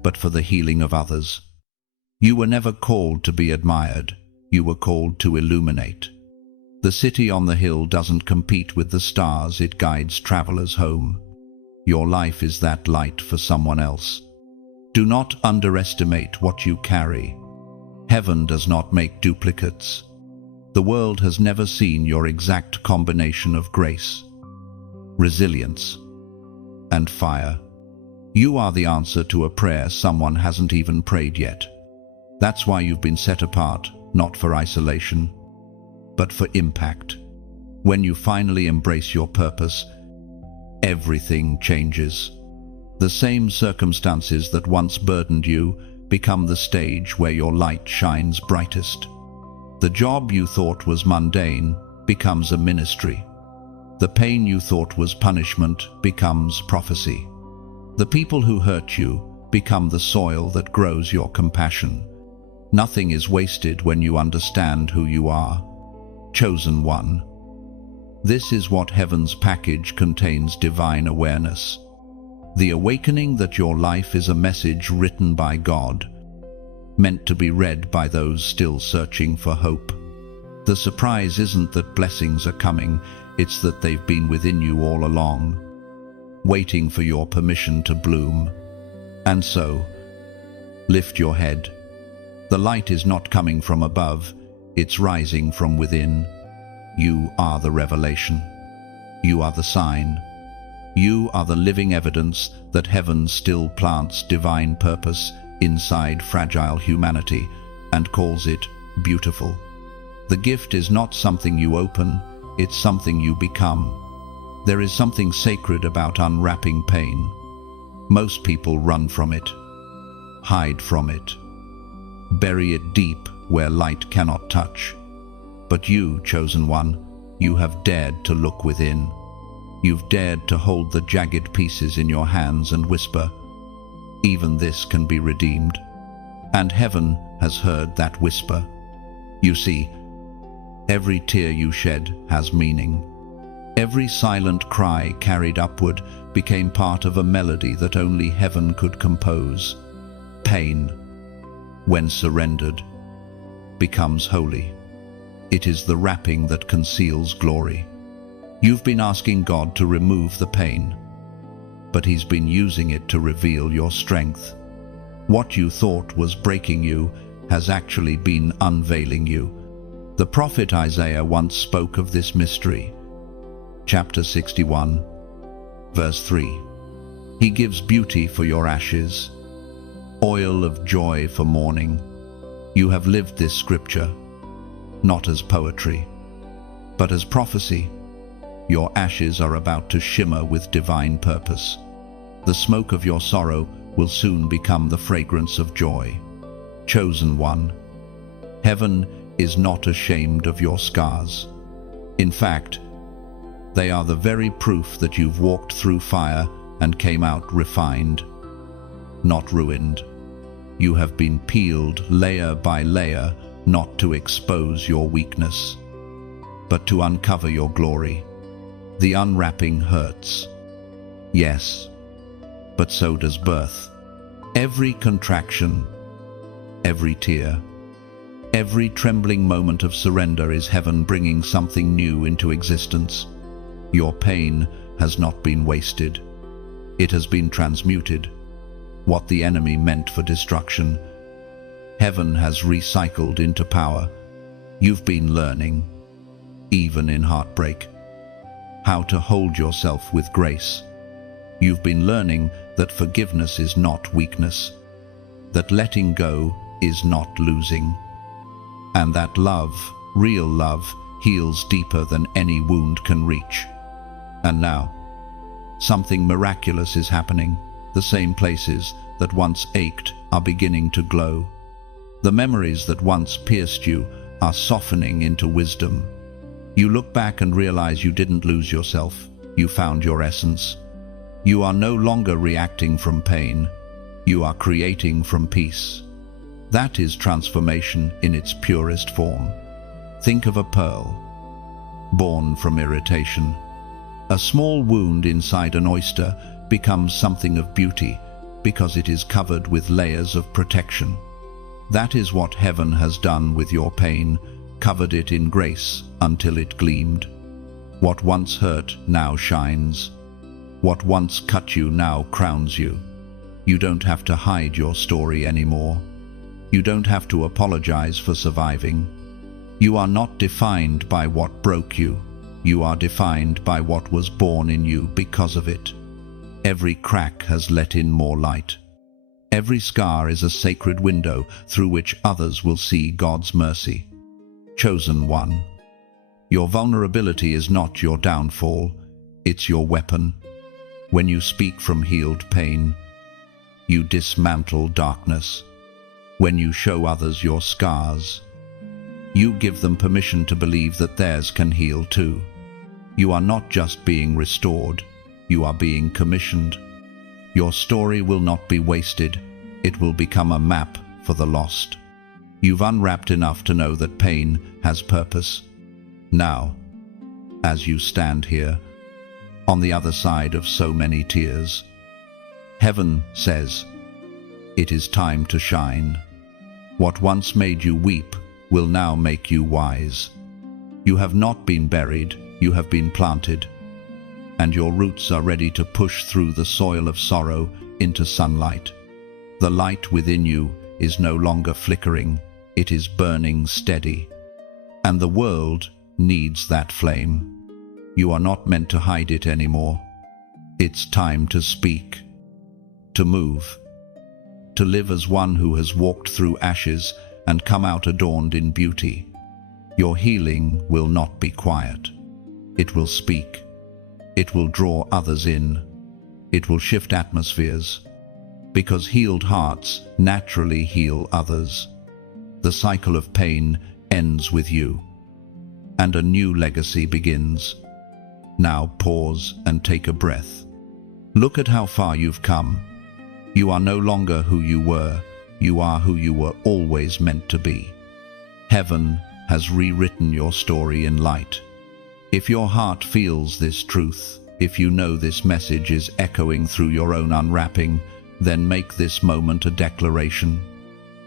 but for the healing of others. You were never called to be admired. You were called to illuminate. The city on the hill doesn't compete with the stars, it guides travelers home. Your life is that light for someone else. Do not underestimate what you carry. Heaven does not make duplicates. The world has never seen your exact combination of grace, resilience, and fire. You are the answer to a prayer someone hasn't even prayed yet. That's why you've been set apart, not for isolation, but for impact. When you finally embrace your purpose, everything changes. The same circumstances that once burdened you become the stage where your light shines brightest. The job you thought was mundane becomes a ministry. The pain you thought was punishment becomes prophecy. The people who hurt you become the soil that grows your compassion. Nothing is wasted when you understand who you are. Chosen one. This is what heaven's package contains: divine awareness. The awakening that your life is a message written by God, meant to be read by those still searching for hope. The surprise isn't that blessings are coming, it's that they've been within you all along, waiting for your permission to bloom. And so, lift your head. The light is not coming from above, it's rising from within. You are the revelation. You are the sign. You are the living evidence that heaven still plants divine purpose inside fragile humanity and calls it beautiful. The gift is not something you open, it's something you become. There is something sacred about unwrapping pain. Most people run from it, hide from it, bury it deep where light cannot touch. But you, chosen one, you have dared to look within. You've dared to hold the jagged pieces in your hands and whisper, even this can be redeemed. And heaven has heard that whisper. You see, every tear you shed has meaning. Every silent cry carried upward became part of a melody that only heaven could compose. Pain, when surrendered, becomes holy. It is the wrapping that conceals glory. You've been asking God to remove the pain, but He's been using it to reveal your strength. What you thought was breaking you has actually been unveiling you. The prophet Isaiah once spoke of this mystery. Chapter 61, verse 3. He gives beauty for your ashes, oil of joy for mourning. You have lived this scripture, not as poetry, but as prophecy. Your ashes are about to shimmer with divine purpose. The smoke of your sorrow will soon become the fragrance of joy. Chosen one, heaven is not ashamed of your scars. In fact, they are the very proof that you've walked through fire and came out refined, not ruined. You have been peeled layer by layer, not to expose your weakness, but to uncover your glory. The unwrapping hurts. Yes, but so does birth. Every contraction, every tear, every trembling moment of surrender is heaven bringing something new into existence. Your pain has not been wasted. It has been transmuted. What the enemy meant for destruction, heaven has recycled into power. You've been learning, even in heartbreak, how to hold yourself with grace. You've been learning that forgiveness is not weakness, that letting go is not losing, and that love Real love heals deeper than any wound can reach. And now, something miraculous is happening. The same places that once ached are beginning to glow. The memories that once pierced you are softening into wisdom. You look back and realize you didn't lose yourself. You found your essence. You are no longer reacting from pain. You are creating from peace. That is transformation in its purest form. Think of a pearl, born from irritation. A small wound inside an oyster becomes something of beauty because it is covered with layers of protection. That is what heaven has done with your pain, covered it in grace until it gleamed. What once hurt now shines. What once cut you now crowns you. You don't have to hide your story anymore. You don't have to apologize for surviving. You are not defined by what broke you. You are defined by what was born in you because of it. Every crack has let in more light. Every scar is a sacred window through which others will see God's mercy. Chosen one. Your vulnerability is not your downfall, it's your weapon. When you speak from healed pain, you dismantle darkness. When you show others your scars, you give them permission to believe that theirs can heal too. You are not just being restored, you are being commissioned. Your story will not be wasted, it will become a map for the lost. You've unwrapped enough to know that pain has purpose. Now, as you stand here, on the other side of so many tears, heaven says, it is time to shine. What once made you weep will now make you wise. You have not been buried, you have been planted, and your roots are ready to push through the soil of sorrow into sunlight. The light within you is no longer flickering, it is burning steady. And the world needs that flame. You are not meant to hide it anymore. It's time to speak, to move, to live as one who has walked through ashes and come out adorned in beauty. Your healing will not be quiet. It will speak. It will draw others in. It will shift atmospheres, because healed hearts naturally heal others. The cycle of pain ends with you, and a new legacy begins. Now pause and take a breath. Look at how far you've come. You are no longer who you were. You are who you were always meant to be. Heaven has rewritten your story in light. If your heart feels this truth, if you know this message is echoing through your own unwrapping, then make this moment a declaration.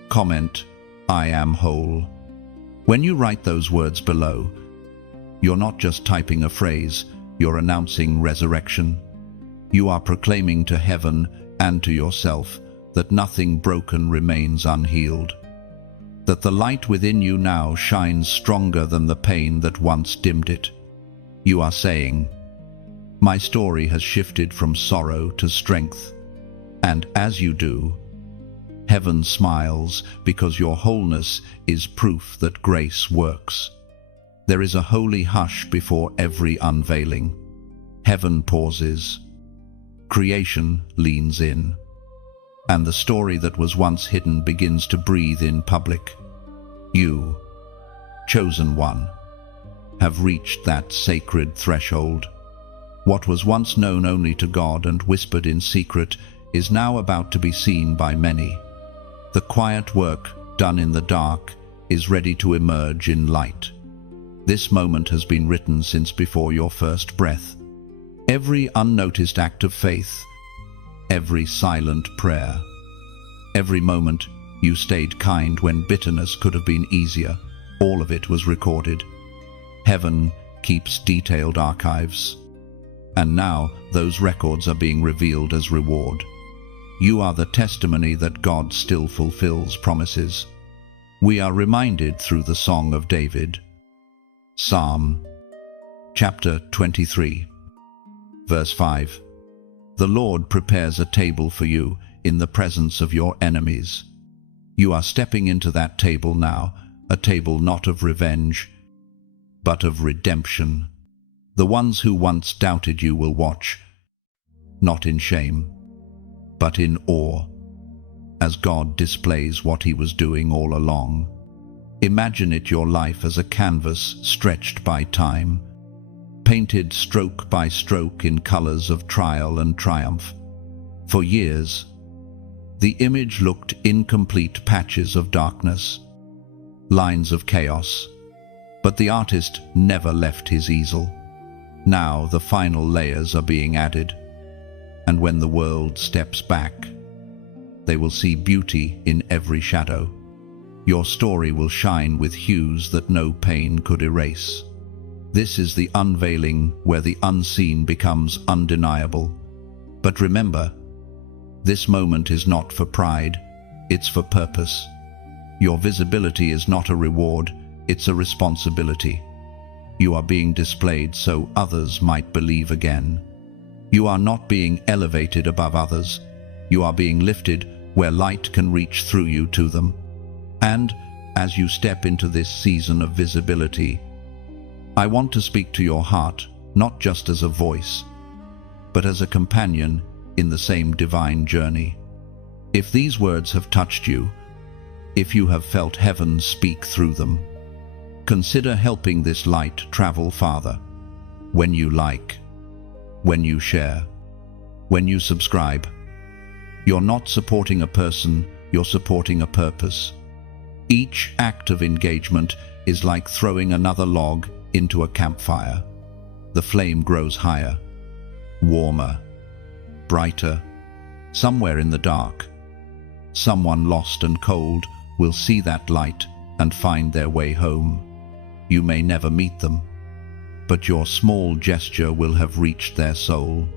Comment, I am whole. When you write those words below, you're not just typing a phrase, you're announcing resurrection. You are proclaiming to heaven and to yourself that nothing broken remains unhealed. That the light within you now shines stronger than the pain that once dimmed it. You are saying, my story has shifted from sorrow to strength. And as you do, heaven smiles because your wholeness is proof that grace works. There is a holy hush before every unveiling. Heaven pauses. Creation leans in. And the story that was once hidden begins to breathe in public. You, chosen one, have reached that sacred threshold. What was once known only to God and whispered in secret is now about to be seen by many. The quiet work done in the dark is ready to emerge in light. This moment has been written since before your first breath. Every unnoticed act of faith, every silent prayer, every moment you stayed kind when bitterness could have been easier, all of it was recorded. Heaven keeps detailed archives. And now those records are being revealed as reward. You are the testimony that God still fulfills promises. We are reminded through the Song of David. Psalm, chapter 23, verse 5. The Lord prepares a table for you in the presence of your enemies. You are stepping into that table now, a table not of revenge, but of redemption. The ones who once doubted you will watch, not in shame, but in awe, as God displays what he was doing all along. Imagine it your life as a canvas stretched by time, painted stroke by stroke in colors of trial and triumph. For years, the image looked incomplete patches of darkness, lines of chaos, but the artist never left his easel. Now the final layers are being added, and when the world steps back, they will see beauty in every shadow. Your story will shine with hues that no pain could erase. This is the unveiling where the unseen becomes undeniable. But remember, this moment is not for pride, it's for purpose. Your visibility is not a reward, it's a responsibility. You are being displayed so others might believe again. You are not being elevated above others, you are being lifted where light can reach through you to them. And as you step into this season of visibility, I want to speak to your heart, not just as a voice, but as a companion in the same divine journey. If these words have touched you, if you have felt heaven speak through them, consider helping this light travel farther. When you like, when you share, when you subscribe, you're not supporting a person, you're supporting a purpose. Each act of engagement is like throwing another log into a campfire. The flame grows higher, warmer, brighter. Somewhere in the dark, someone lost and cold will see that light and find their way home. You may never meet them, but your small gesture will have reached their soul.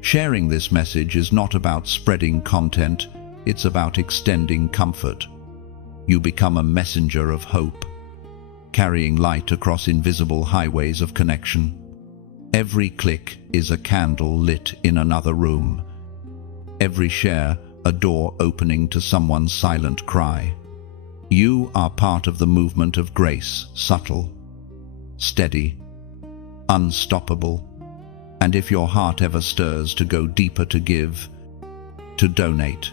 Sharing this message is not about spreading content, it's about extending comfort. You become a messenger of hope, carrying light across invisible highways of connection. Every click is a candle lit in another room. Every share, a door opening to someone's silent cry. You are part of the movement of grace, subtle, steady, unstoppable. And if your heart ever stirs to go deeper, to give, to donate,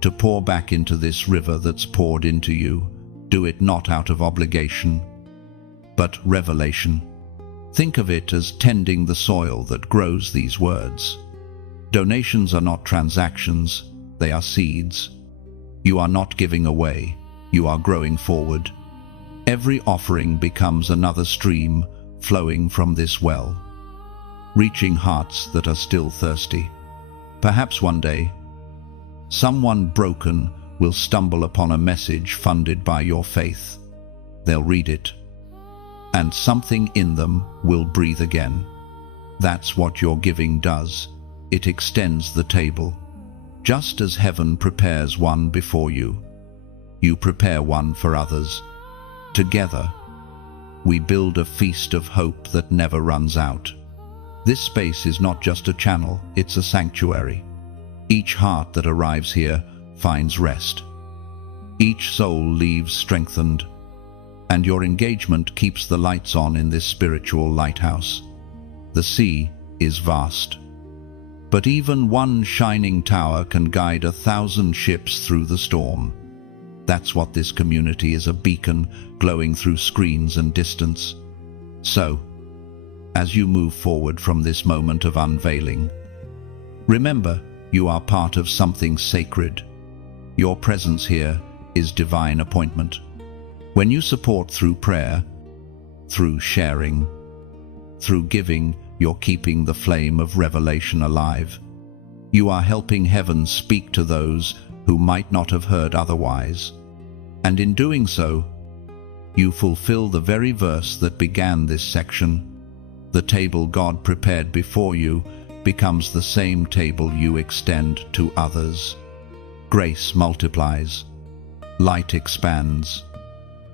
to pour back into this river that's poured into you, do it not out of obligation, but revelation. Think of it as tending the soil that grows these words. Donations are not transactions, they are seeds. You are not giving away, you are growing forward. Every offering becomes another stream flowing from this well, reaching hearts that are still thirsty. Perhaps one day, someone broken will stumble upon a message funded by your faith. They'll read it, and something in them will breathe again. That's what your giving does. It extends the table. Just as heaven prepares one before you, you prepare one for others. Together, we build a feast of hope that never runs out. This space is not just a channel, it's a sanctuary. Each heart that arrives here finds rest. Each soul leaves strengthened, and your engagement keeps the lights on in this spiritual lighthouse. The sea is vast, but even one shining tower can guide 1,000 ships through the storm. That's what this community is, a beacon glowing through screens and distance. So, as you move forward from this moment of unveiling, remember, you are part of something sacred. Your presence here is divine appointment. When you support through prayer, through sharing, through giving, you're keeping the flame of revelation alive. You are helping heaven speak to those who might not have heard otherwise. And in doing so, you fulfill the very verse that began this section. The table God prepared before you becomes the same table you extend to others. Grace multiplies, light expands,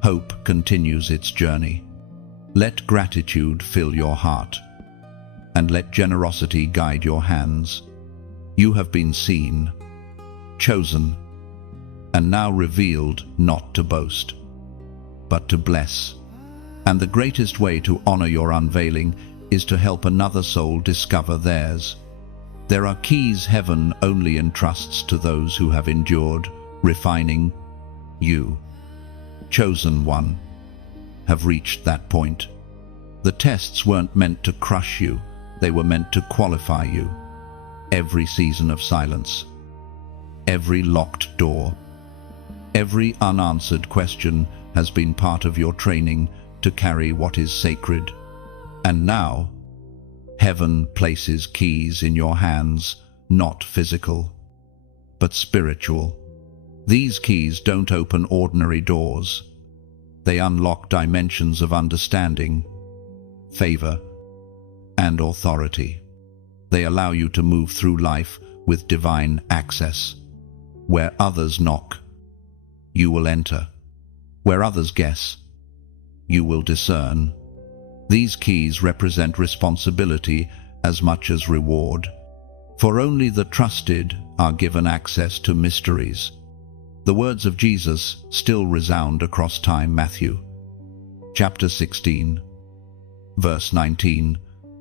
hope continues its journey. Let gratitude fill your heart, and let generosity guide your hands. You have been seen, chosen, and now revealed, not to boast, but to bless. And the greatest way to honor your unveiling is to help another soul discover theirs. There are keys heaven only entrusts to those who have endured, refining. You, chosen one, have reached that point. The tests weren't meant to crush you, they were meant to qualify you. Every season of silence, every locked door, every unanswered question has been part of your training to carry what is sacred. And now, heaven places keys in your hands, not physical, but spiritual. These keys don't open ordinary doors. They unlock dimensions of understanding, favor, and authority. They allow you to move through life with divine access. Where others knock, you will enter. Where others guess, you will discern. These keys represent responsibility as much as reward, for only the trusted are given access to mysteries. The words of Jesus still resound across time. Matthew, chapter 16, verse 19,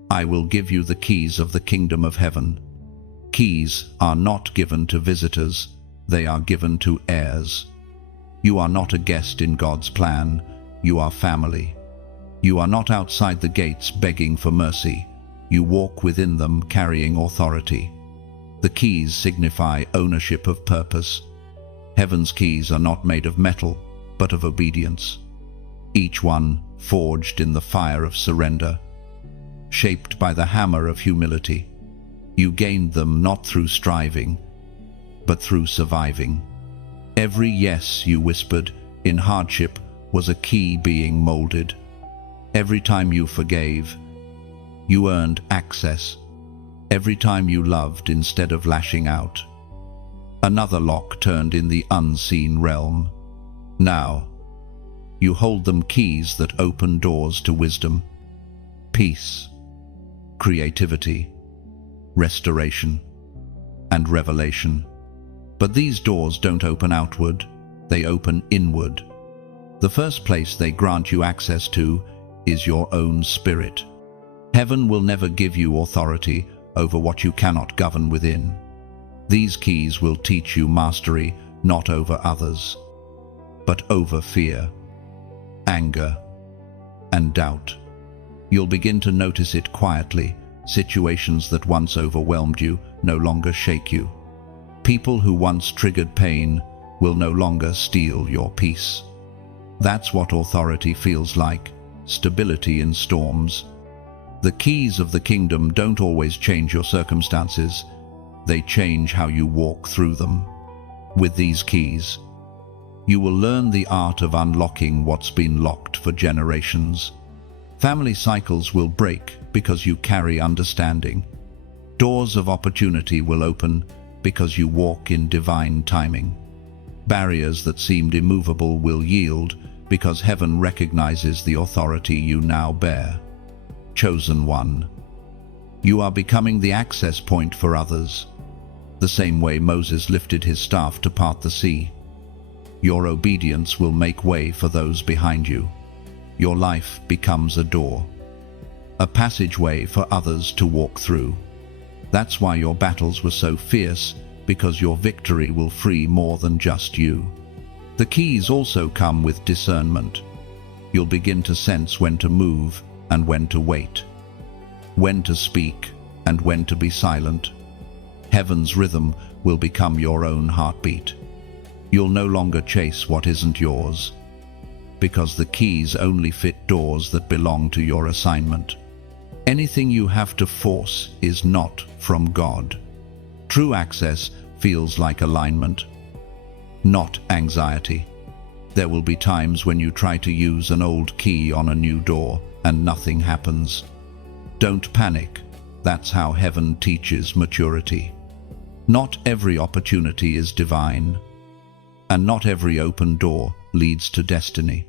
I will give you the keys of the kingdom of heaven. Keys are not given to visitors, they are given to heirs. You are not a guest in God's plan, you are family. You are not outside the gates begging for mercy, you walk within them carrying authority. The keys signify ownership of purpose. Heaven's keys are not made of metal, but of obedience. Each one forged in the fire of surrender, shaped by the hammer of humility. You gained them not through striving, but through surviving. Every yes you whispered in hardship was a key being molded. Every time you forgave, you earned access. Every time you loved instead of lashing out, another lock turned in the unseen realm. Now, you hold them, keys that open doors to wisdom, peace, creativity, restoration, and revelation. But these doors don't open outward, they open inward. The first place they grant you access to is your own spirit. Heaven will never give you authority over what you cannot govern within. These keys will teach you mastery not over others, but over fear, anger, and doubt. You'll begin to notice it quietly. Situations that once overwhelmed you no longer shake you. People who once triggered pain will no longer steal your peace. That's what authority feels like, stability in storms. The keys of the kingdom don't always change your circumstances, they change how you walk through them. With these keys, you will learn the art of unlocking what's been locked for generations. Family cycles will break because you carry understanding. Doors of opportunity will open because you walk in divine timing. Barriers that seemed immovable will yield because heaven recognizes the authority you now bear. Chosen one, you are becoming the access point for others, the same way Moses lifted his staff to part the sea. Your obedience will make way for those behind you. Your life becomes a door, a passageway for others to walk through. That's why your battles were so fierce, because your victory will free more than just you. The keys also come with discernment. You'll begin to sense when to move and when to wait, when to speak and when to be silent. Heaven's rhythm will become your own heartbeat. You'll no longer chase what isn't yours, because the keys only fit doors that belong to your assignment. Anything you have to force is not from God. True access feels like alignment, not anxiety. There will be times when you try to use an old key on a new door and nothing happens. Don't panic. That's how heaven teaches maturity. Not every opportunity is divine, and not every open door leads to destiny.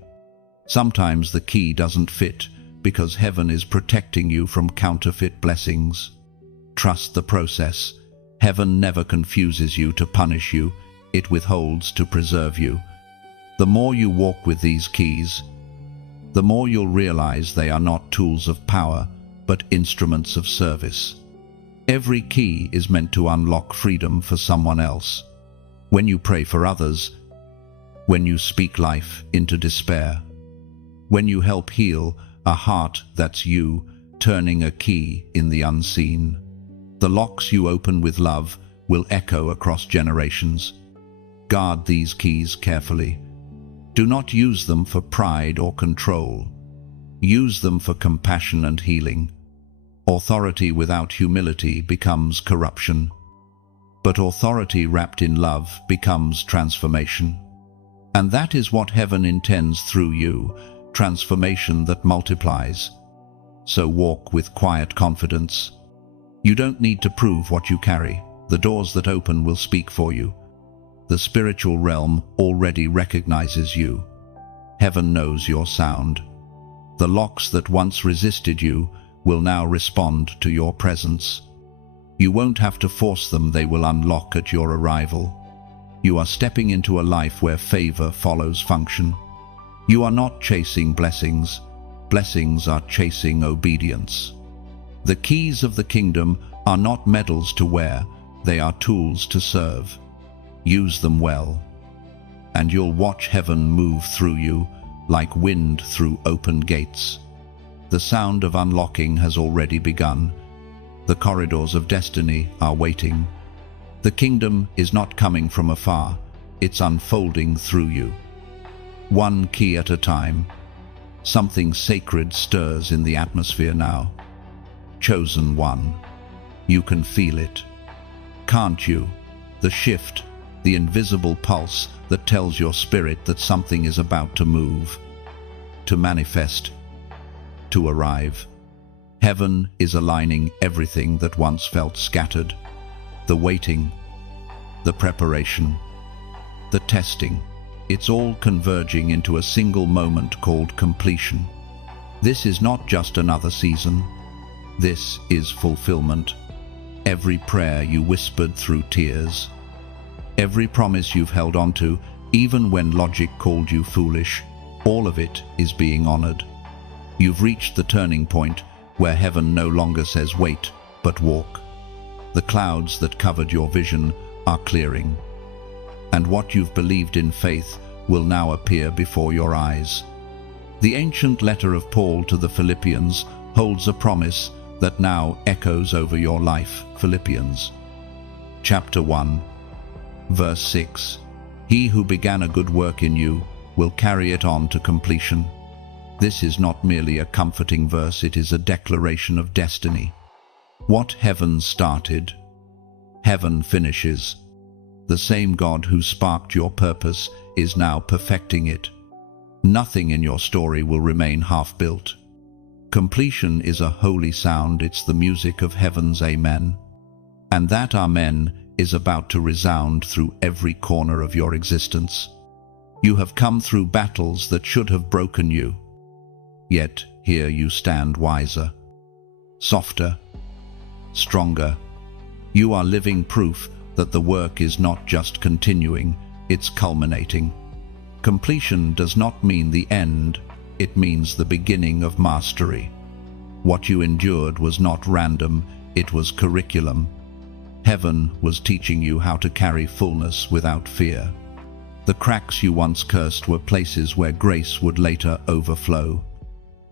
Sometimes the key doesn't fit because heaven is protecting you from counterfeit blessings. Trust the process. Heaven never confuses you to punish you, it withholds to preserve you. The more you walk with these keys, the more you'll realize they are not tools of power, but instruments of service. Every key is meant to unlock freedom for someone else. When you pray for others, when you speak life into despair, when you help heal a heart that's you, turning a key in the unseen. The locks you open with love will echo across generations. Guard these keys carefully. Do not use them for pride or control. Use them for compassion and healing. Authority without humility becomes corruption, but authority wrapped in love becomes transformation. And that is what heaven intends through you, transformation that multiplies. So walk with quiet confidence. You don't need to prove what you carry. The doors that open will speak for you. The spiritual realm already recognizes you. Heaven knows your sound. The locks that once resisted you will now respond to your presence. You won't have to force them, they will unlock at your arrival. You are stepping into a life where favor follows function. You are not chasing blessings. Blessings are chasing obedience. The keys of the kingdom are not medals to wear, they are tools to serve. Use them well, and you'll watch heaven move through you like wind through open gates. The sound of unlocking has already begun. The corridors of destiny are waiting. The kingdom is not coming from afar, it's unfolding through you. One key at a time. Something sacred stirs in the atmosphere now. Chosen one. You can feel it. Can't you? The shift, the invisible pulse that tells your spirit that something is about to move, to manifest, to arrive. Heaven is aligning everything that once felt scattered. The waiting, the preparation, the testing. It's all converging into a single moment called completion. This is not just another season. This is fulfillment. Every prayer you whispered through tears, every promise you've held onto, even when logic called you foolish, all of it is being honored. You've reached the turning point where heaven no longer says wait, but walk. The clouds that covered your vision are clearing, and what you've believed in faith will now appear before your eyes. The ancient letter of Paul to the Philippians holds a promise that now echoes over your life. Philippians chapter 1, verse 6. He who began a good work in you will carry it on to completion. This is not merely a comforting verse, it is a declaration of destiny. What heaven started, heaven finishes. The same God who sparked your purpose is now perfecting it. Nothing in your story will remain half-built. Completion is a holy sound, it's the music of heaven's amen. And that amen is about to resound through every corner of your existence. You have come through battles that should have broken you. Yet here you stand wiser, softer, stronger. You are living proof that the work is not just continuing, it's culminating. Completion does not mean the end, it means the beginning of mastery. What you endured was not random, it was curriculum. Heaven was teaching you how to carry fullness without fear. The cracks you once cursed were places where grace would later overflow.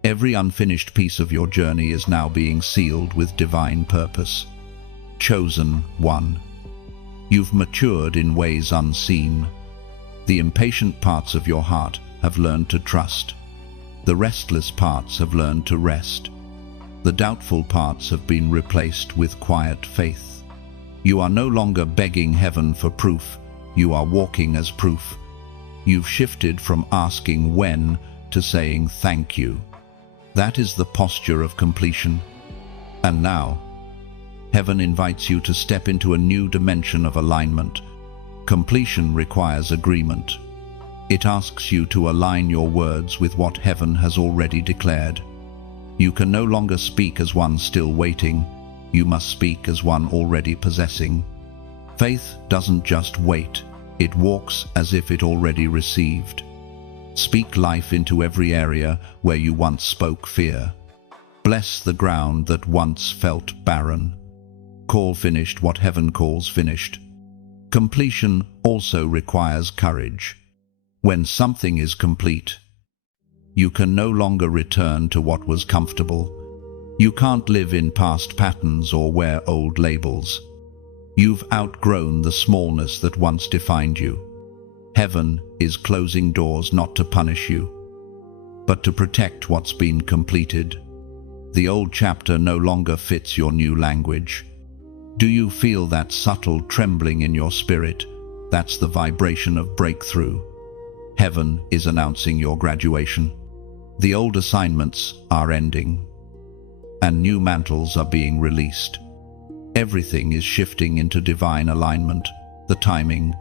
Every unfinished piece of your journey is now being sealed with divine purpose. Chosen one. You've matured in ways unseen. The impatient parts of your heart have learned to trust. The restless parts have learned to rest. The doubtful parts have been replaced with quiet faith. You are no longer begging heaven for proof, you are walking as proof. You've shifted from asking when to saying thank you. That is the posture of completion. And now, heaven invites you to step into a new dimension of alignment. Completion requires agreement. It asks you to align your words with what heaven has already declared. You can no longer speak as one still waiting, you must speak as one already possessing. Faith doesn't just wait, it walks as if it already received. Speak life into every area where you once spoke fear. Bless the ground that once felt barren. Call finished what heaven calls finished. Completion also requires courage. When something is complete, you can no longer return to what was comfortable. You can't live in past patterns or wear old labels. You've outgrown the smallness that once defined you. Heaven is closing doors not to punish you, but to protect what's been completed. The old chapter no longer fits your new language. Do you feel that subtle trembling in your spirit? That's the vibration of breakthrough. Heaven is announcing your graduation. The old assignments are ending, and new mantles are being released. Everything is shifting into divine alignment. The timing,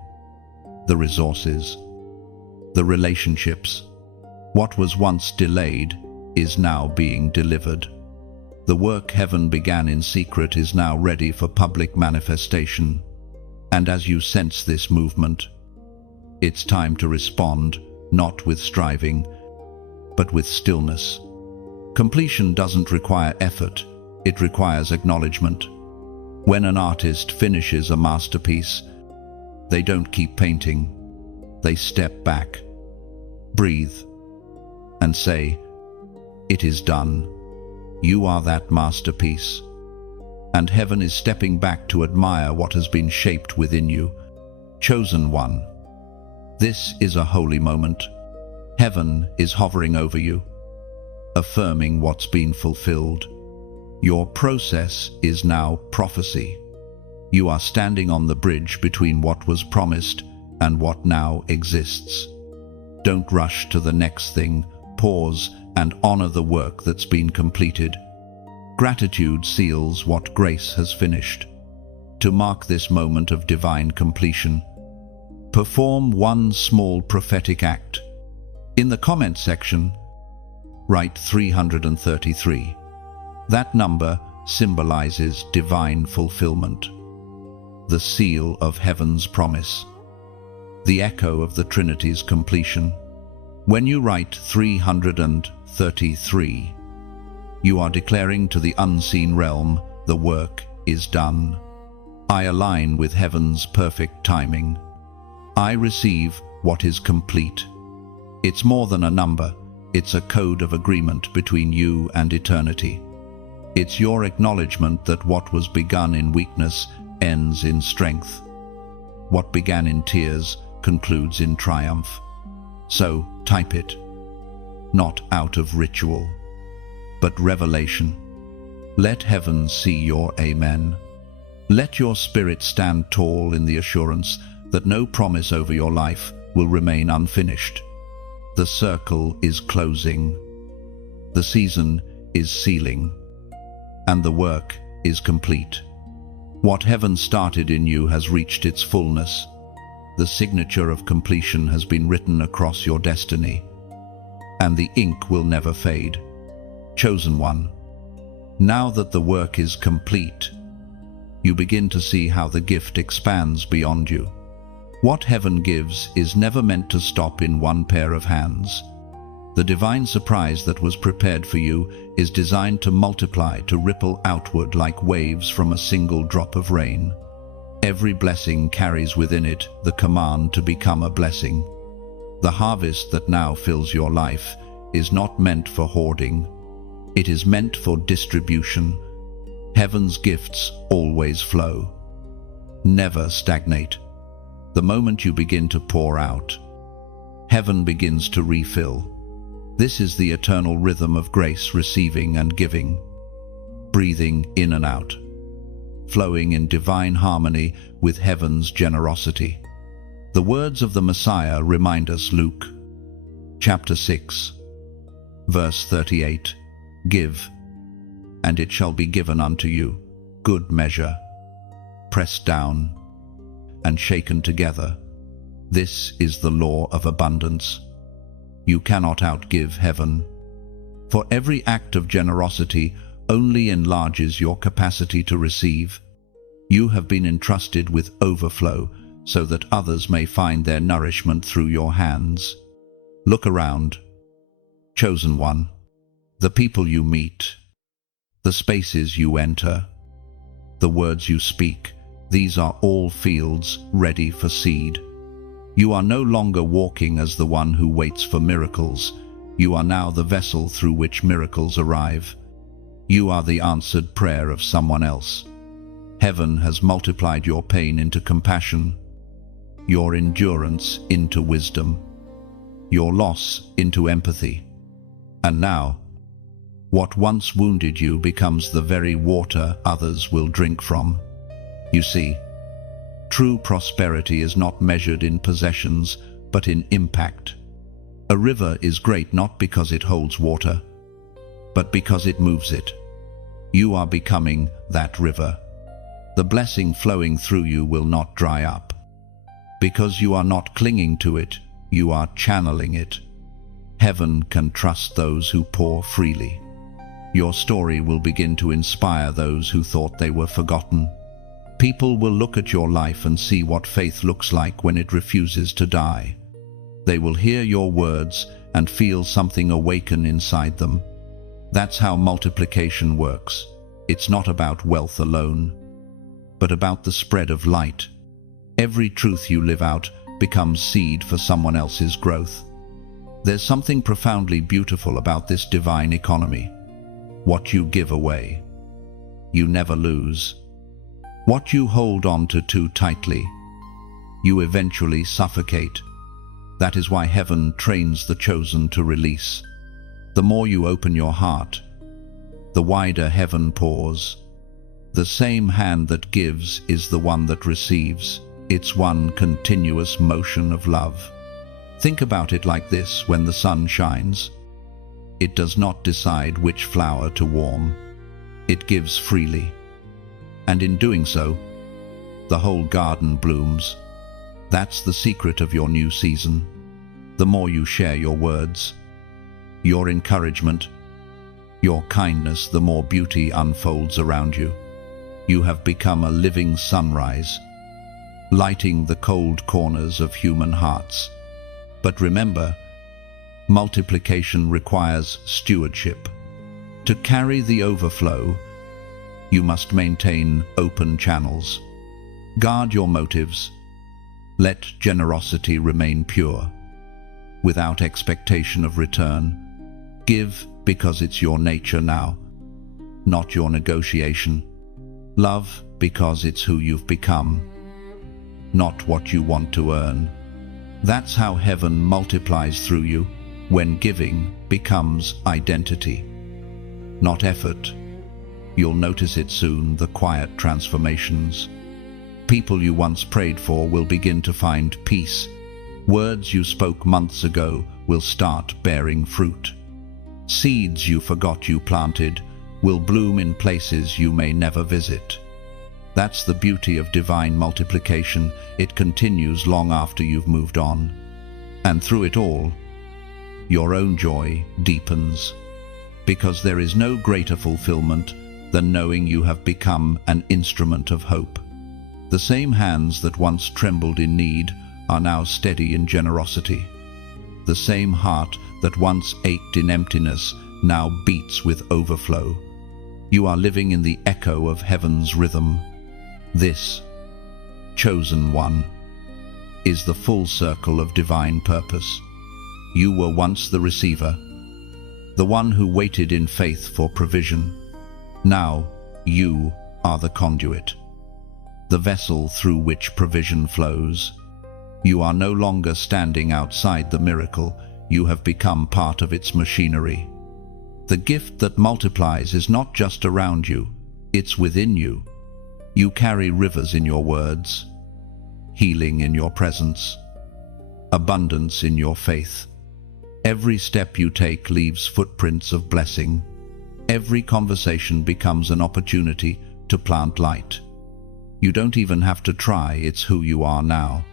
the resources, the relationships. What was once delayed is now being delivered. The work heaven began in secret is now ready for public manifestation. And as you sense this movement, it's time to respond, not with striving, but with stillness. Completion doesn't require effort, it requires acknowledgement. When an artist finishes a masterpiece, they don't keep painting. They step back, breathe, and say, "It is done. You are that masterpiece." And heaven is stepping back to admire what has been shaped within you. Chosen one. This is a holy moment. Heaven is hovering over you, affirming what's been fulfilled. Your process is now prophecy. You are standing on the bridge between what was promised and what now exists. Don't rush to the next thing. Pause and honor the work that's been completed. Gratitude seals what grace has finished. To mark this moment of divine completion, perform one small prophetic act. In the comment section, write 333. That number symbolizes divine fulfillment, the seal of heaven's promise, the echo of the Trinity's completion. When you write 333, you are declaring to the unseen realm, the work is done. I align with heaven's perfect timing. I receive what is complete. It's more than a number, it's a code of agreement between you and eternity. It's your acknowledgement that what was begun in weakness ends in strength. What began in tears concludes in triumph. So type it, not out of ritual, but revelation. Let heaven see your amen. Let your spirit stand tall in the assurance that no promise over your life will remain unfinished. The circle is closing. The season is sealing. And the work is complete. What heaven started in you has reached its fullness. The signature of completion has been written across your destiny, and the ink will never fade. Chosen one, now that the work is complete, you begin to see how the gift expands beyond you. What heaven gives is never meant to stop in one pair of hands. The divine surprise that was prepared for you is designed to multiply, to ripple outward like waves from a single drop of rain. Every blessing carries within it the command to become a blessing. The harvest that now fills your life is not meant for hoarding. It is meant for distribution. Heaven's gifts always flow, never stagnate. The moment you begin to pour out, heaven begins to refill. This is the eternal rhythm of grace, receiving and giving, breathing in and out, flowing in divine harmony with heaven's generosity. The words of the Messiah remind us, Luke chapter 6, verse 38, "Give, and it shall be given unto you, good measure, pressed down and shaken together." This is the law of abundance. You cannot outgive heaven. For every act of generosity only enlarges your capacity to receive. You have been entrusted with overflow so that others may find their nourishment through your hands. Look around. Chosen one. The people you meet. The spaces you enter. The words you speak. These are all fields ready for seed. You are no longer walking as the one who waits for miracles. You are now the vessel through which miracles arrive. You are the answered prayer of someone else. Heaven has multiplied your pain into compassion, your endurance into wisdom, your loss into empathy. And now, what once wounded you becomes the very water others will drink from. You see, true prosperity is not measured in possessions, but in impact. A river is great not because it holds water, but because it moves it. You are becoming that river. The blessing flowing through you will not dry up. Because you are not clinging to it, you are channeling it. Heaven can trust those who pour freely. Your story will begin to inspire those who thought they were forgotten. People will look at your life and see what faith looks like when it refuses to die. They will hear your words and feel something awaken inside them. That's how multiplication works. It's not about wealth alone, but about the spread of light. Every truth you live out becomes seed for someone else's growth. There's something profoundly beautiful about this divine economy. What you give away, you never lose. What you hold on to too tightly, you eventually suffocate. That is why heaven trains the chosen to release. The more you open your heart, the wider heaven pours. The same hand that gives is the one that receives. It's one continuous motion of love. Think about it like this: when the sun shines, it does not decide which flower to warm. It gives freely. And in doing so, the whole garden blooms. That's the secret of your new season. The more you share your words, your encouragement, your kindness, the more beauty unfolds around you. You have become a living sunrise, lighting the cold corners of human hearts. But remember, multiplication requires stewardship. To carry the overflow, you must maintain open channels. Guard your motives. Let generosity remain pure, without expectation of return. Give because it's your nature now, not your negotiation. Love because it's who you've become, not what you want to earn. That's how heaven multiplies through you, when giving becomes identity, not effort. You'll notice it soon, the quiet transformations. People you once prayed for will begin to find peace. Words you spoke months ago will start bearing fruit. Seeds you forgot you planted will bloom in places you may never visit. That's the beauty of divine multiplication. It continues long after you've moved on. And through it all, your own joy deepens, because there is no greater fulfillment than knowing you have become an instrument of hope. The same hands that once trembled in need are now steady in generosity. The same heart that once ached in emptiness now beats with overflow. You are living in the echo of heaven's rhythm. This, chosen one, is the full circle of divine purpose. You were once the receiver, the one who waited in faith for provision. Now you are the conduit, the vessel through which provision flows. You are no longer standing outside the miracle. You have become part of its machinery. The gift that multiplies is not just around you, it's within you. You carry rivers in your words, healing in your presence, abundance in your faith. Every step you take leaves footprints of blessing. Every conversation becomes an opportunity to plant light. You don't even have to try, it's who you are now.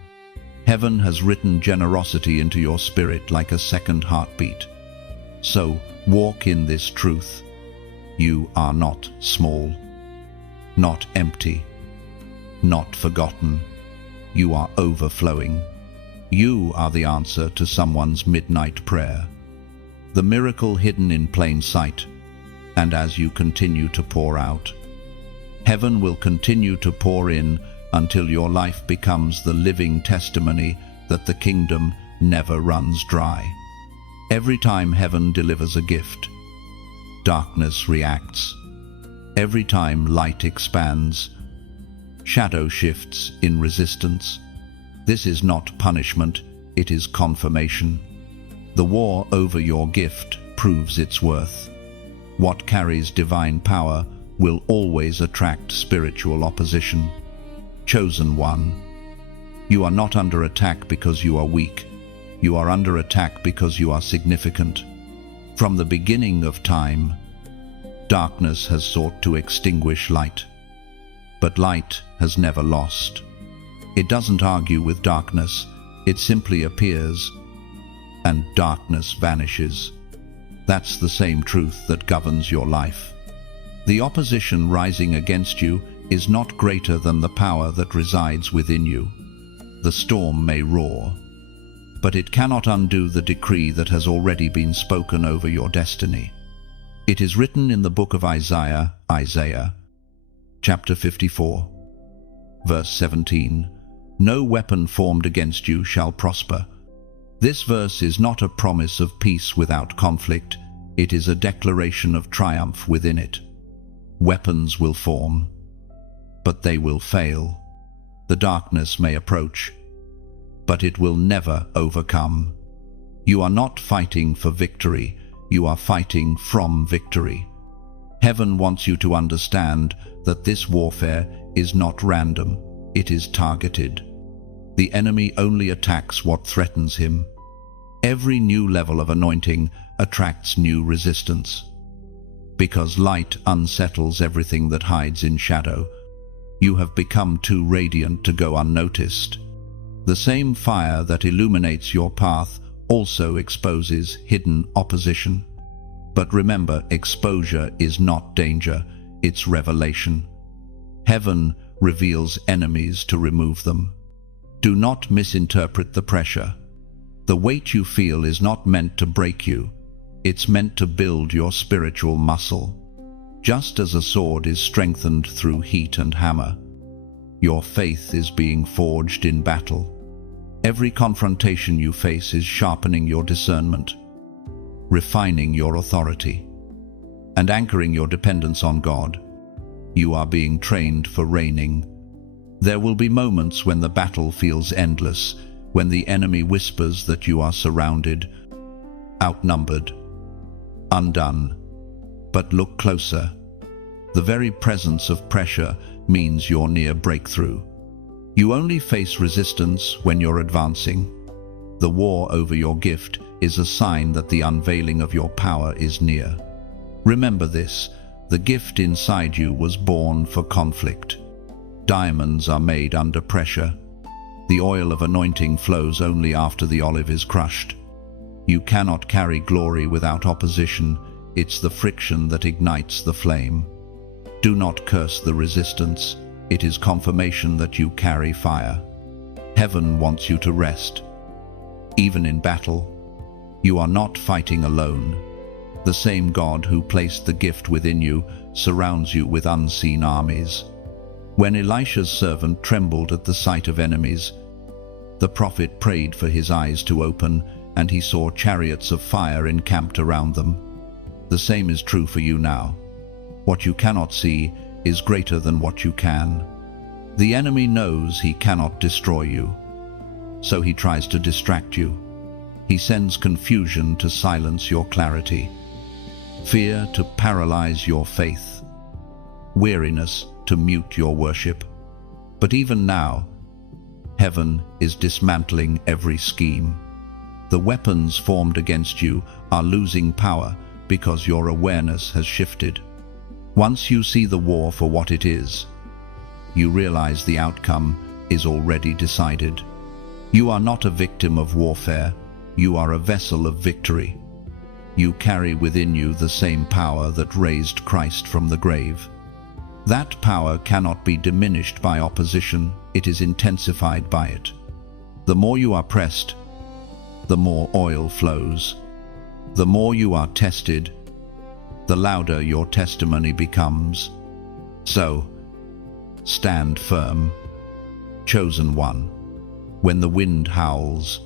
Heaven has written generosity into your spirit like a second heartbeat. So, walk in this truth. You are not small, not empty, not forgotten. You are overflowing. You are the answer to someone's midnight prayer, the miracle hidden in plain sight. And as you continue to pour out, heaven will continue to pour in until your life becomes the living testimony that the kingdom never runs dry. Every time heaven delivers a gift, darkness reacts. Every time light expands, shadow shifts in resistance. This is not punishment, it is confirmation. The war over your gift proves its worth. What carries divine power will always attract spiritual opposition. Chosen one, you are not under attack because you are weak. You are under attack because you are significant. From the beginning of time, darkness has sought to extinguish light. But light has never lost. It doesn't argue with darkness, it simply appears, and darkness vanishes. That's the same truth that governs your life. The opposition rising against you is not greater than the power that resides within you. The storm may roar, but it cannot undo the decree that has already been spoken over your destiny. It is written in the book of Isaiah, chapter 54, verse 17, "No weapon formed against you shall prosper." This verse is not a promise of peace without conflict, it is a declaration of triumph within it. Weapons will form, but they will fail. The darkness may approach, but it will never overcome. You are not fighting for victory, you are fighting from victory. Heaven wants you to understand that this warfare is not random, it is targeted. The enemy only attacks what threatens him. Every new level of anointing attracts new resistance. Because light unsettles everything that hides in shadow, you have become too radiant to go unnoticed. The same fire that illuminates your path also exposes hidden opposition. But remember, exposure is not danger, it's revelation. Heaven reveals enemies to remove them. Do not misinterpret the pressure. The weight you feel is not meant to break you. It's meant to build your spiritual muscle. Just as a sword is strengthened through heat and hammer, your faith is being forged in battle. Every confrontation you face is sharpening your discernment, refining your authority, and anchoring your dependence on God. You are being trained for reigning. There will be moments when the battle feels endless, when the enemy whispers that you are surrounded, outnumbered, undone. But look closer. The very presence of pressure means you're near breakthrough. You only face resistance when you're advancing. The war over your gift is a sign that the unveiling of your power is near. Remember this, the gift inside you was born for conflict. Diamonds are made under pressure. The oil of anointing flows only after the olive is crushed. You cannot carry glory without opposition. It's the friction that ignites the flame. Do not curse the resistance. It is confirmation that you carry fire. Heaven wants you to rest. Even in battle, you are not fighting alone. The same God who placed the gift within you surrounds you with unseen armies. When Elisha's servant trembled at the sight of enemies, the prophet prayed for his eyes to open, and he saw chariots of fire encamped around them. The same is true for you now. What you cannot see is greater than what you can. The enemy knows he cannot destroy you, so he tries to distract you. He sends confusion to silence your clarity, fear to paralyze your faith, weariness to mute your worship. But even now, heaven is dismantling every scheme. The weapons formed against you are losing power because your awareness has shifted. Once you see the war for what it is, you realize the outcome is already decided. You are not a victim of warfare, you are a vessel of victory. You carry within you the same power that raised Christ from the grave. That power cannot be diminished by opposition, it is intensified by it. The more you are pressed, the more oil flows. The more you are tested, the louder your testimony becomes. So, stand firm, chosen one. When the wind howls,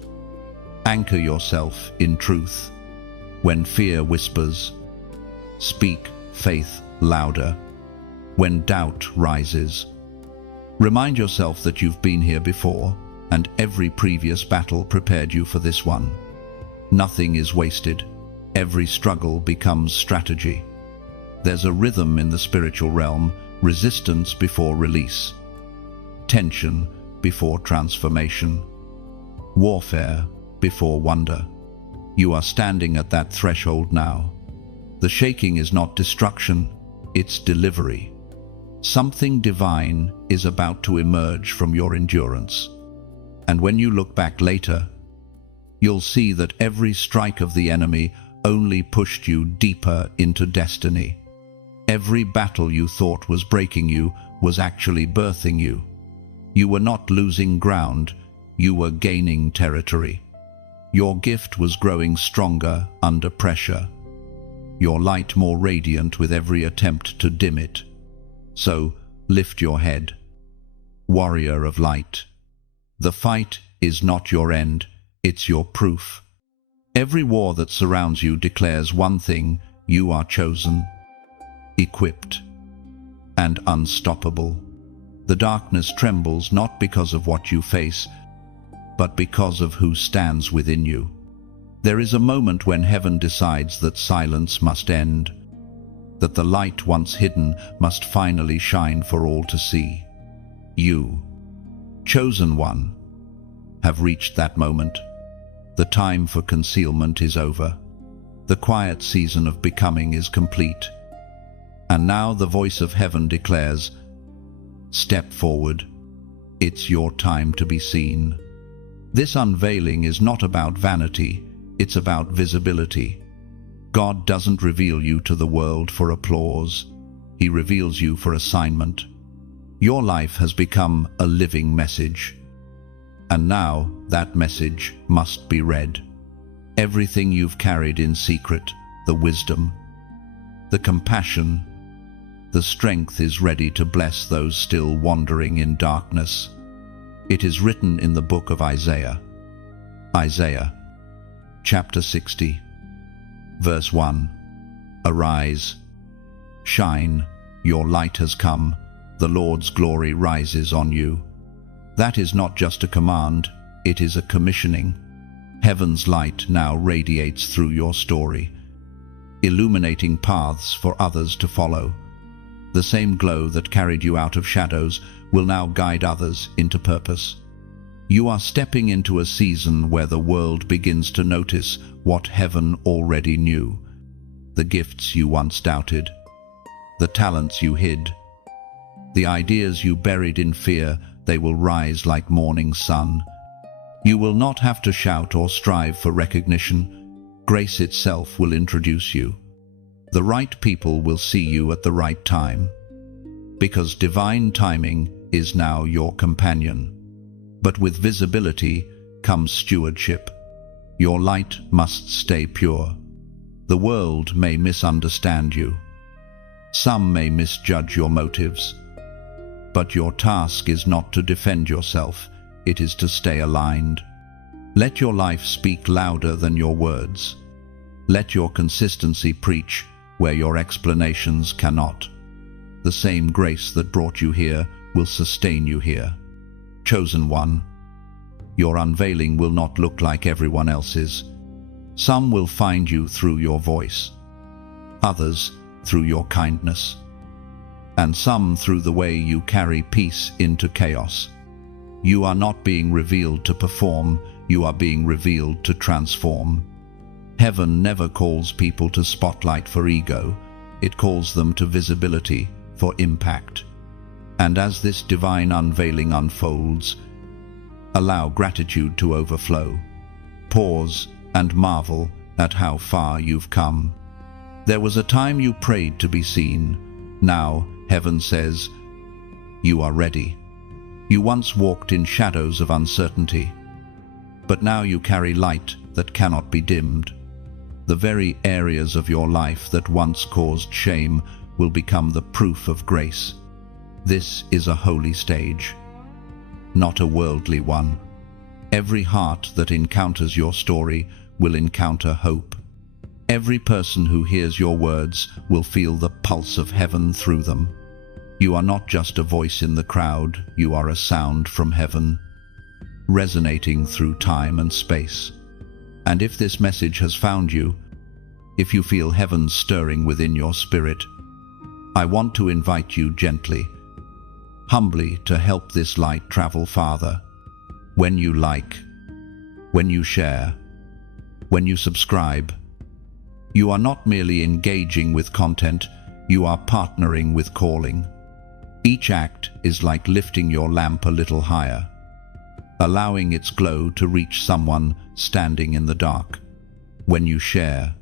anchor yourself in truth. When fear whispers, speak faith louder. When doubt rises, remind yourself that you've been here before, and every previous battle prepared you for this one. Nothing is wasted. Every struggle becomes strategy. There's a rhythm in the spiritual realm, resistance before release, tension before transformation, warfare before wonder. You are standing at that threshold now. The shaking is not destruction, it's delivery. Something divine is about to emerge from your endurance. And when you look back later, you'll see that every strike of the enemy only pushed you deeper into destiny. Every battle you thought was breaking you was actually birthing you. You were not losing ground, you were gaining territory. Your gift was growing stronger under pressure, your light more radiant with every attempt to dim it. So lift your head, warrior of light. The fight is not your end, it's your proof. Every war that surrounds you declares one thing: you are chosen, equipped, and unstoppable. The darkness trembles not because of what you face, but because of who stands within you. There is a moment when heaven decides that silence must end, that the light once hidden must finally shine for all to see. You, chosen one, have reached that moment. The time for concealment is over. The quiet season of becoming is complete. And now the voice of heaven declares, step forward. It's your time to be seen. This unveiling is not about vanity, it's about visibility. God doesn't reveal you to the world for applause. He reveals you for assignment. Your life has become a living message. And now that message must be read. Everything you've carried in secret, the wisdom, the compassion, the strength is ready to bless those still wandering in darkness. It is written in the book of Isaiah. Isaiah, chapter 60, verse 1. Arise, shine, your light has come, the Lord's glory rises on you. That is not just a command, it is a commissioning. Heaven's light now radiates through your story, illuminating paths for others to follow. The same glow that carried you out of shadows will now guide others into purpose. You are stepping into a season where the world begins to notice what heaven already knew. The gifts you once doubted, the talents you hid, the ideas you buried in fear, they will rise like morning sun. You will not have to shout or strive for recognition. Grace itself will introduce you. The right people will see you at the right time, because divine timing is now your companion. But with visibility comes stewardship. Your light must stay pure. The world may misunderstand you. Some may misjudge your motives. But your task is not to defend yourself, it is to stay aligned. Let your life speak louder than your words. Let your consistency preach where your explanations cannot. The same grace that brought you here will sustain you here. Chosen one, your unveiling will not look like everyone else's. Some will find you through your voice, others through your kindness, and some through the way you carry peace into chaos. You are not being revealed to perform, you are being revealed to transform. Heaven never calls people to spotlight for ego, it calls them to visibility for impact. And as this divine unveiling unfolds, allow gratitude to overflow. Pause and marvel at how far you've come. There was a time you prayed to be seen. Now, heaven says, you are ready. You once walked in shadows of uncertainty. But now you carry light that cannot be dimmed. The very areas of your life that once caused shame will become the proof of grace. This is a holy stage, not a worldly one. Every heart that encounters your story will encounter hope. Every person who hears your words will feel the pulse of heaven through them. You are not just a voice in the crowd, you are a sound from heaven, resonating through time and space. And if this message has found you, if you feel heaven stirring within your spirit, I want to invite you gently, humbly, to help this light travel farther. When you like, when you share, when you subscribe, you are not merely engaging with content, you are partnering with calling. Each act is like lifting your lamp a little higher, allowing its glow to reach someone standing in the dark. When you share,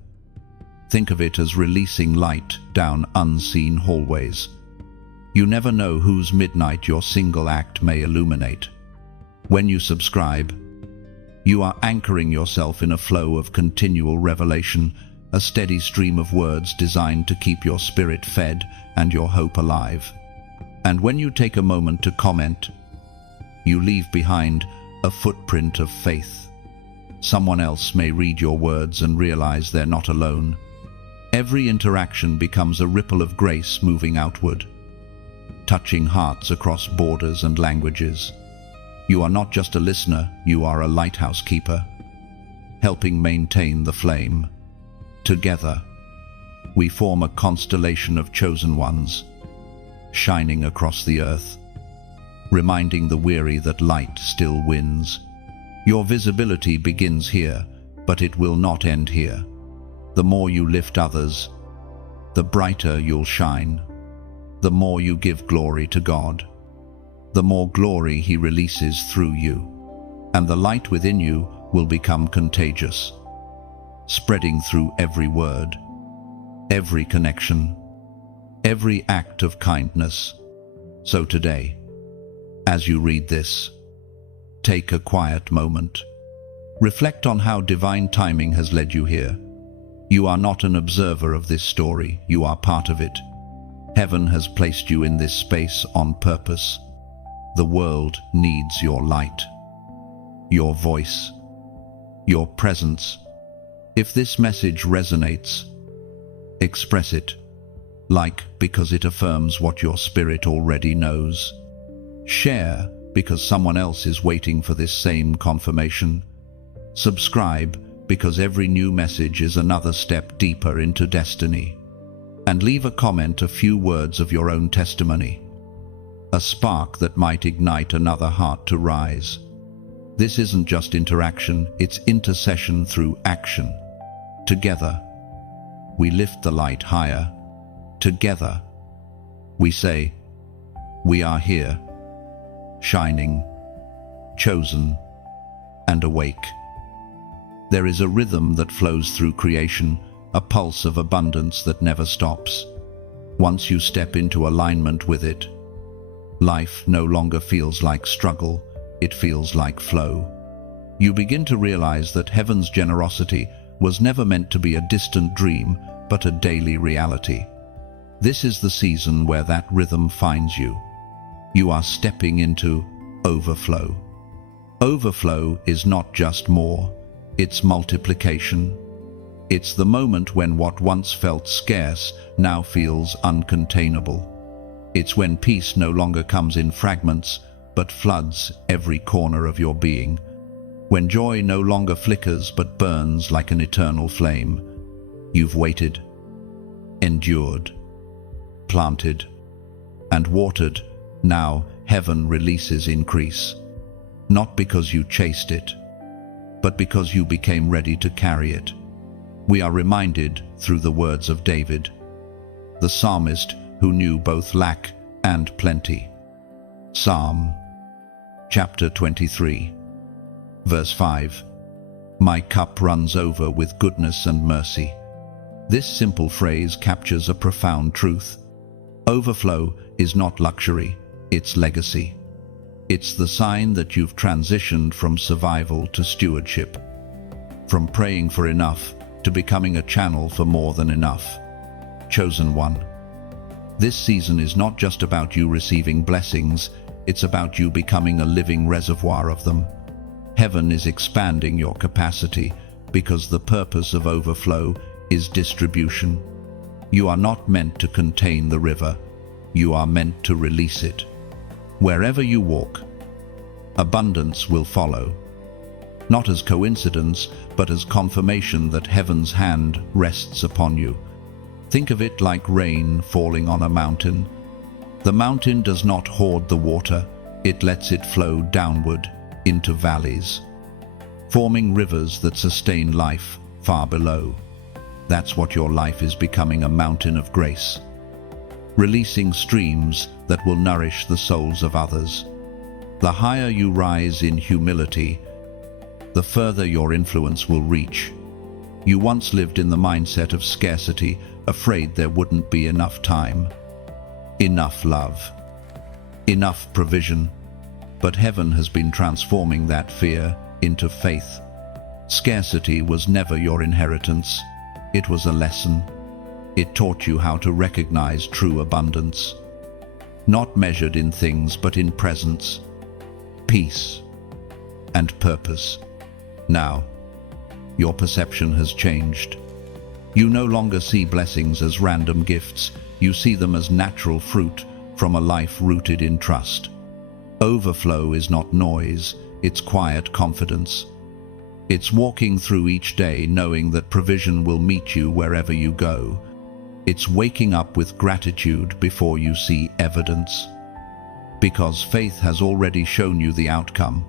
think of it as releasing light down unseen hallways. You never know whose midnight your single act may illuminate. When you subscribe, you are anchoring yourself in a flow of continual revelation, a steady stream of words designed to keep your spirit fed and your hope alive. And when you take a moment to comment, you leave behind a footprint of faith. Someone else may read your words and realize they're not alone. Every interaction becomes a ripple of grace moving outward, touching hearts across borders and languages. You are not just a listener, you are a lighthouse keeper, helping maintain the flame. Together, we form a constellation of chosen ones, shining across the earth, reminding the weary that light still wins. Your visibility begins here, but it will not end here. The more you lift others, the brighter you'll shine. The more you give glory to God, the more glory He releases through you, and the light within you will become contagious, spreading through every word, every connection, every act of kindness. So today, as you read this, take a quiet moment. Reflect on how divine timing has led you here. You are not an observer of this story, you are part of it. Heaven has placed you in this space on purpose. The world needs your light, your voice, your presence. If this message resonates, express it. Like, because it affirms what your spirit already knows. Share, because someone else is waiting for this same confirmation. Subscribe, because every new message is another step deeper into destiny. And leave a comment, a few words of your own testimony, a spark that might ignite another heart to rise. This isn't just interaction, it's intercession through action. Together, we lift the light higher. Together, we say, we are here, shining, chosen, and awake. There is a rhythm that flows through creation, a pulse of abundance that never stops. Once you step into alignment with it, life no longer feels like struggle, it feels like flow. You begin to realize that heaven's generosity was never meant to be a distant dream, but a daily reality. This is the season where that rhythm finds you. You are stepping into overflow. Overflow is not just more, it's multiplication. It's the moment when what once felt scarce now feels uncontainable. It's when peace no longer comes in fragments, but floods every corner of your being. When joy no longer flickers but burns like an eternal flame. You've waited, endured, planted, and watered. Now heaven releases increase. Not because you chased it, but because you became ready to carry it. We are reminded through the words of David, the psalmist who knew both lack and plenty. Psalm chapter 23, verse 5. My cup runs over with goodness and mercy. This simple phrase captures a profound truth. Overflow is not luxury, it's legacy. It's the sign that you've transitioned from survival to stewardship, from praying for enough to becoming a channel for more than enough. Chosen one. This season is not just about you receiving blessings, it's about you becoming a living reservoir of them. Heaven is expanding your capacity because the purpose of overflow is distribution. You are not meant to contain the river, you are meant to release it. Wherever you walk, abundance will follow. Not as coincidence, but as confirmation that heaven's hand rests upon you. Think of it like rain falling on a mountain. The mountain does not hoard the water, it lets it flow downward into valleys, forming rivers that sustain life far below. That's what your life is becoming, a mountain of grace, releasing streams that will nourish the souls of others. The higher you rise in humility, the further your influence will reach. You once lived in the mindset of scarcity, afraid there wouldn't be enough time, enough love, enough provision. But heaven has been transforming that fear into faith. Scarcity was never your inheritance. It was a lesson. It taught you how to recognize true abundance, not measured in things but in presence, peace, and purpose. Now, your perception has changed. You no longer see blessings as random gifts, you see them as natural fruit from a life rooted in trust. Overflow is not noise, it's quiet confidence. It's walking through each day knowing that provision will meet you wherever you go. It's waking up with gratitude before you see evidence. Because faith has already shown you the outcome.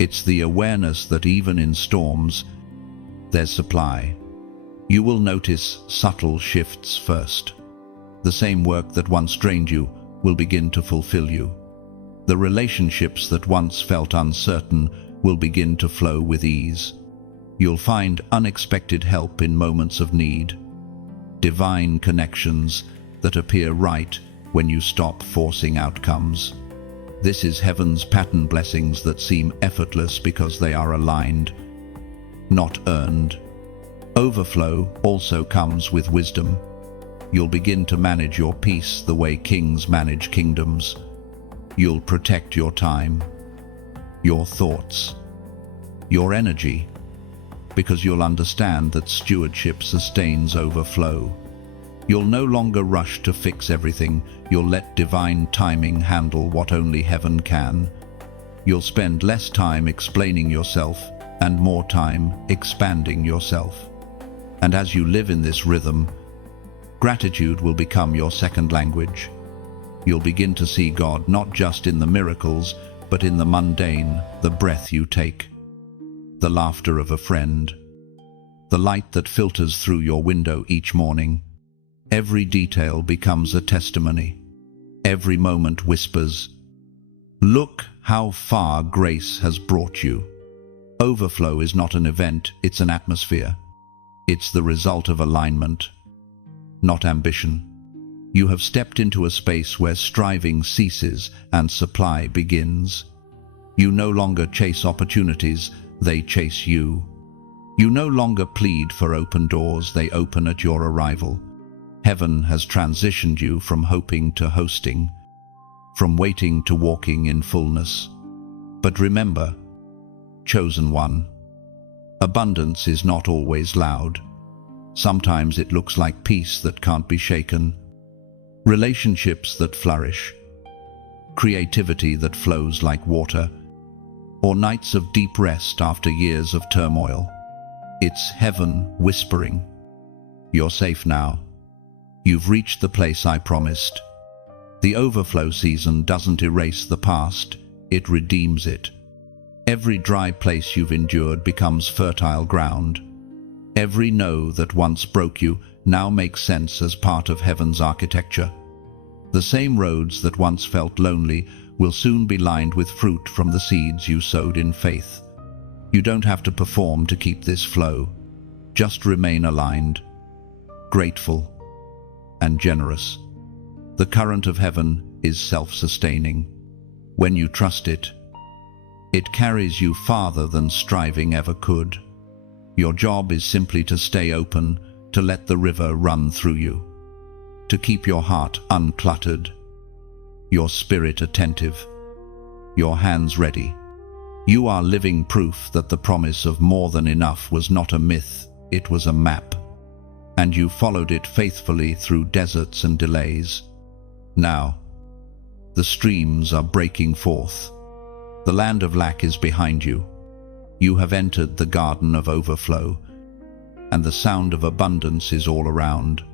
It's the awareness that even in storms, there's supply. You will notice subtle shifts first. The same work that once drained you will begin to fulfill you. The relationships that once felt uncertain will begin to flow with ease. You'll find unexpected help in moments of need. Divine connections that appear right when you stop forcing outcomes. This is heaven's pattern, blessings that seem effortless because they are aligned, not earned. Overflow also comes with wisdom. You'll begin to manage your peace the way kings manage kingdoms. You'll protect your time, your thoughts, your energy, because you'll understand that stewardship sustains overflow. You'll no longer rush to fix everything, you'll let divine timing handle what only heaven can. You'll spend less time explaining yourself and more time expanding yourself. And as you live in this rhythm, gratitude will become your second language. You'll begin to see God not just in the miracles, but in the mundane, the breath you take, the laughter of a friend, the light that filters through your window each morning. Every detail becomes a testimony. Every moment whispers, "Look how far grace has brought you." Overflow is not an event, it's an atmosphere. It's the result of alignment, not ambition. You have stepped into a space where striving ceases and supply begins. You no longer chase opportunities, they chase you. You no longer plead for open doors, they open at your arrival. Heaven has transitioned you from hoping to hosting, from waiting to walking in fullness. But remember, chosen one, abundance is not always loud. Sometimes it looks like peace that can't be shaken, relationships that flourish, creativity that flows like water, or nights of deep rest after years of turmoil. It's heaven whispering, "You're safe now. You've reached the place I promised." The overflow season doesn't erase the past, it redeems it. Every dry place you've endured becomes fertile ground. Every no that once broke you now makes sense as part of heaven's architecture. The same roads that once felt lonely will soon be lined with fruit from the seeds you sowed in faith. You don't have to perform to keep this flow. Just remain aligned, grateful, and generous. The current of heaven is self-sustaining. When you trust it, it carries you farther than striving ever could. Your job is simply to stay open, to let the river run through you, to keep your heart uncluttered, your spirit attentive, your hands ready. You are living proof that the promise of more than enough was not a myth, it was a map, and you followed it faithfully through deserts and delays. Now, the streams are breaking forth. The land of lack is behind you. You have entered the garden of overflow, and the sound of abundance is all around.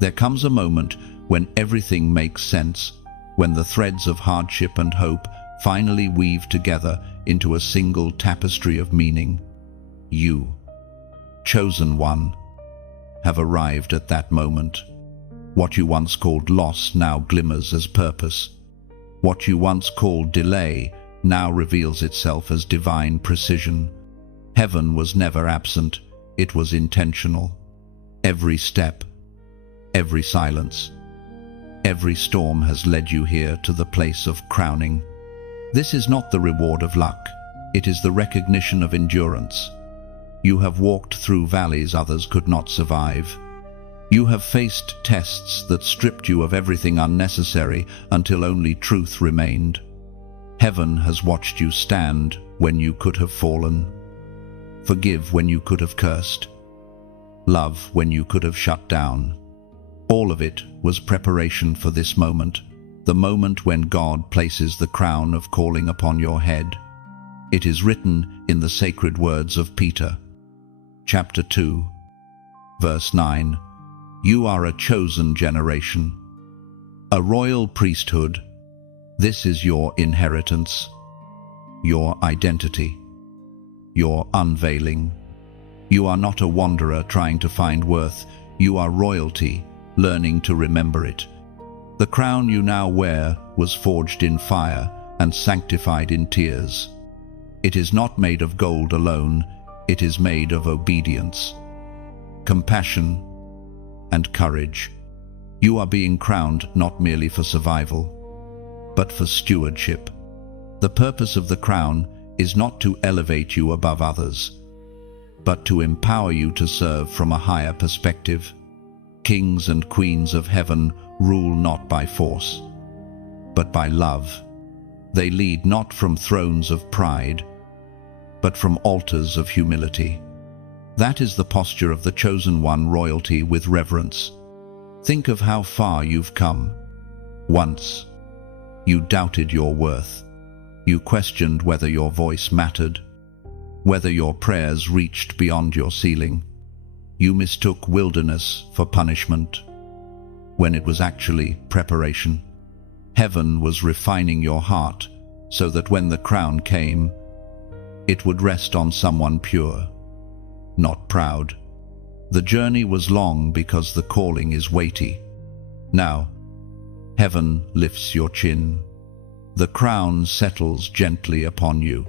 There comes a moment when everything makes sense, when the threads of hardship and hope finally weave together into a single tapestry of meaning. You, chosen one, have arrived at that moment. What you once called loss now glimmers as purpose. What you once called delay now reveals itself as divine precision. Heaven was never absent, it was intentional. Every step, every silence, every storm has led you here to the place of crowning. This is not the reward of luck, it is the recognition of endurance. You have walked through valleys others could not survive. You have faced tests that stripped you of everything unnecessary until only truth remained. Heaven has watched you stand when you could have fallen, forgive when you could have cursed, love when you could have shut down. All of it was preparation for this moment, the moment when God places the crown of calling upon your head. It is written in the sacred words of Peter, chapter 2, verse 9, "You are a chosen generation, a royal priesthood. This is your inheritance, your identity, your unveiling. You are not a wanderer trying to find worth. You are royalty, learning to remember it. The crown you now wear was forged in fire and sanctified in tears. It is not made of gold alone, it is made of obedience, compassion, and courage. You are being crowned not merely for survival, but for stewardship. The purpose of the crown is not to elevate you above others, but to empower you to serve from a higher perspective. Kings and queens of heaven rule not by force, but by love. They lead not from thrones of pride, but from altars of humility. That is the posture of the chosen one, royalty with reverence. Think of how far you've come. Once, you doubted your worth. You questioned whether your voice mattered, whether your prayers reached beyond your ceiling. You mistook wilderness for punishment, when it was actually preparation. Heaven was refining your heart so that when the crown came, it would rest on someone pure, not proud. The journey was long because the calling is weighty. Now, heaven lifts your chin. The crown settles gently upon you.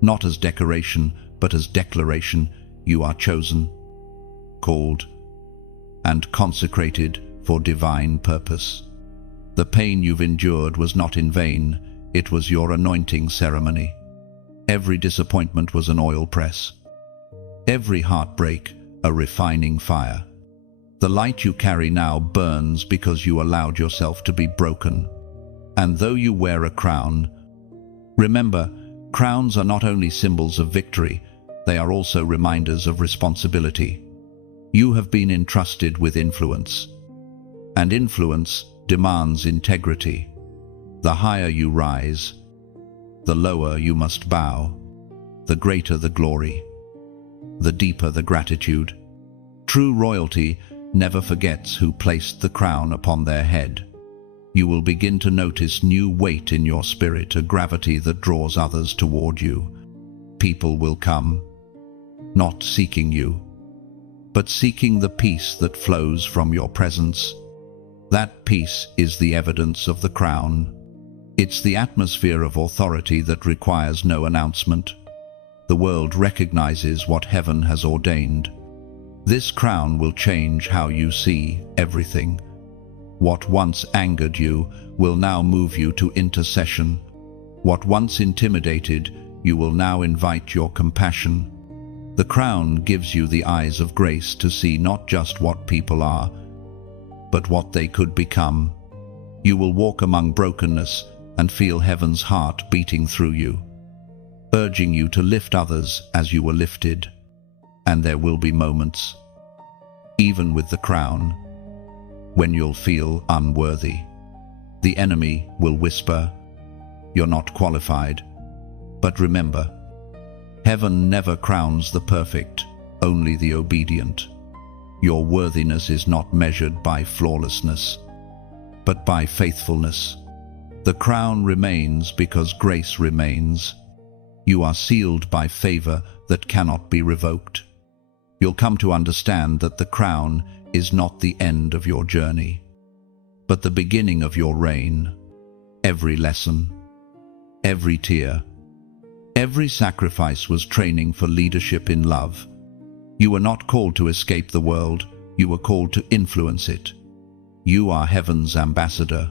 Not as decoration, but as declaration. You are chosen, called, and consecrated for divine purpose. The pain you've endured was not in vain, it was your anointing ceremony. Every disappointment was an oil press. Every heartbreak, a refining fire. The light you carry now burns because you allowed yourself to be broken. And though you wear a crown, remember, crowns are not only symbols of victory, they are also reminders of responsibility. You have been entrusted with influence, and influence demands integrity. The higher you rise, the lower you must bow. The greater the glory, the deeper the gratitude. True royalty never forgets who placed the crown upon their head. You will begin to notice new weight in your spirit, a gravity that draws others toward you. People will come, not seeking you, but seeking the peace that flows from your presence. That peace is the evidence of the crown. It's the atmosphere of authority that requires no announcement. The world recognizes what heaven has ordained. This crown will change how you see everything. What once angered you will now move you to intercession. What once intimidated, you will now invite your compassion. The crown gives you the eyes of grace to see not just what people are, but what they could become. You will walk among brokenness and feel heaven's heart beating through you, urging you to lift others as you were lifted. And there will be moments, even with the crown, when you'll feel unworthy. The enemy will whisper, "You're not qualified." But remember, heaven never crowns the perfect, only the obedient. Your worthiness is not measured by flawlessness, but by faithfulness. The crown remains because grace remains. You are sealed by favor that cannot be revoked. You'll come to understand that the crown is not the end of your journey, but the beginning of your reign. Every lesson, every tear, every sacrifice was training for leadership in love. You were not called to escape the world, you were called to influence it. You are heaven's ambassador,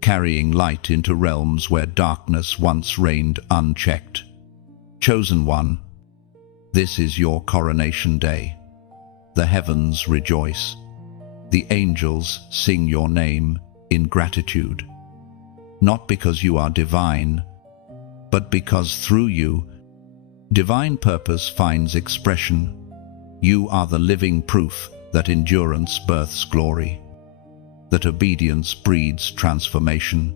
carrying light into realms where darkness once reigned unchecked. Chosen one, this is your coronation day. The heavens rejoice. The angels sing your name in gratitude. Not because you are divine, but because through you, divine purpose finds expression. You are the living proof that endurance births glory, that obedience breeds transformation.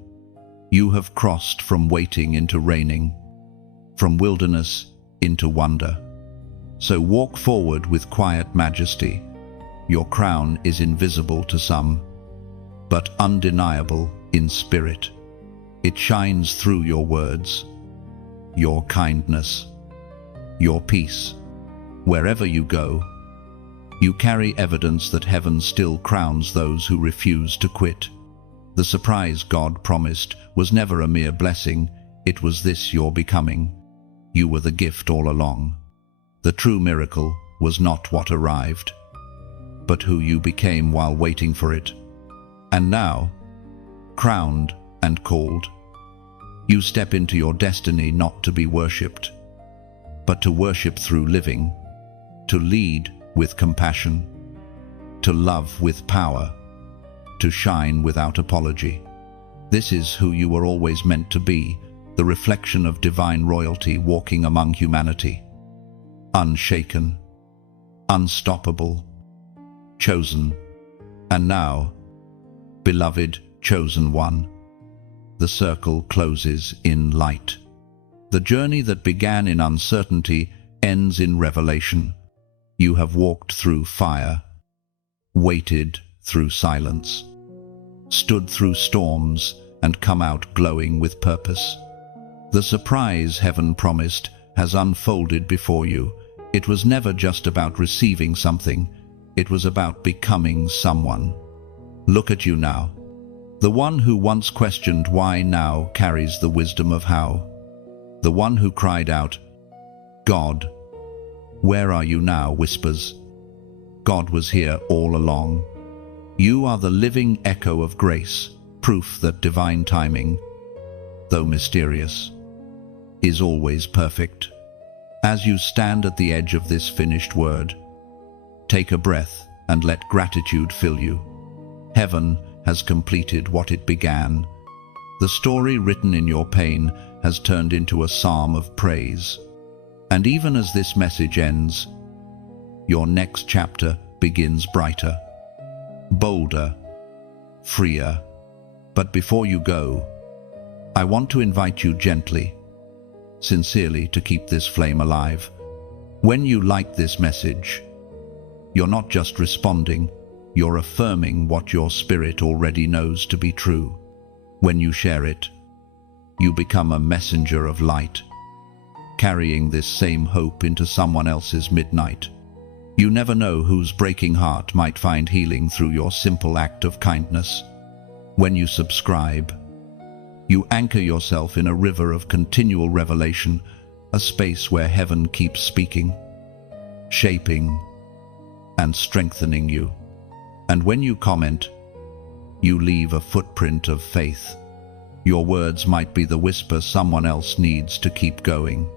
You have crossed from waiting into reigning, from wilderness into wonder. So walk forward with quiet majesty. Your crown is invisible to some, but undeniable in spirit. It shines through your words, your kindness, your peace. Wherever you go, you carry evidence that heaven still crowns those who refuse to quit. The surprise God promised was never a mere blessing, it was this your becoming. You were the gift all along. The true miracle was not what arrived, but who you became while waiting for it. And now, crowned and called, you step into your destiny not to be worshipped, but to worship through living, to lead with compassion, to love with power, to shine without apology. This is who you were always meant to be, the reflection of divine royalty walking among humanity. Unshaken, unstoppable, chosen, and now, beloved chosen one, the circle closes in light. The journey that began in uncertainty ends in revelation. You have walked through fire, waited through silence, stood through storms, and come out glowing with purpose. The surprise heaven promised has unfolded before you. It was never just about receiving something, it was about becoming someone. Look at you now. The one who once questioned why now carries the wisdom of how. The one who cried out, "God, where are you now?" whispers, "God was here all along." You are the living echo of grace, proof that divine timing, though mysterious, is always perfect. As you stand at the edge of this finished word, take a breath and let gratitude fill you. Heaven has completed what it began. The story written in your pain has turned into a psalm of praise. And even as this message ends, your next chapter begins brighter, bolder, freer. But before you go, I want to invite you gently, sincerely, to keep this flame alive. When you like this message, you're not just responding, you're affirming what your spirit already knows to be true. When you share it, you become a messenger of light, carrying this same hope into someone else's midnight. You never know whose breaking heart might find healing through your simple act of kindness. When you subscribe, you anchor yourself in a river of continual revelation, a space where heaven keeps speaking, shaping, and strengthening you. And when you comment, you leave a footprint of faith, Your words might be the whisper someone else needs to keep going.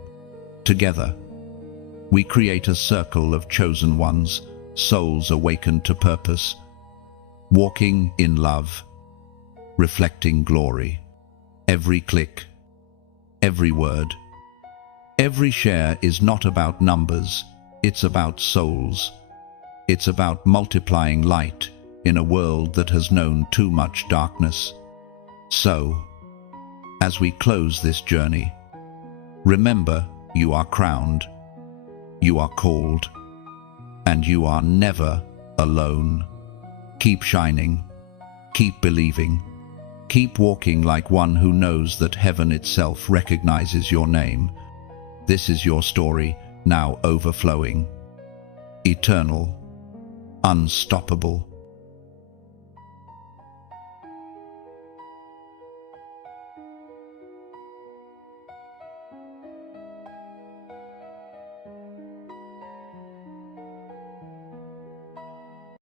Together, we create a circle of chosen ones, souls awakened to purpose, walking in love, reflecting glory. Every click, every word, every share is not about numbers, it's about souls. It's about multiplying light in a world that has known too much darkness. So, as we close this journey, remember you are crowned, you are called, and you are never alone. Keep shining, keep believing, keep walking like one who knows that heaven itself recognizes your name. This is your story, now overflowing, eternal, unstoppable.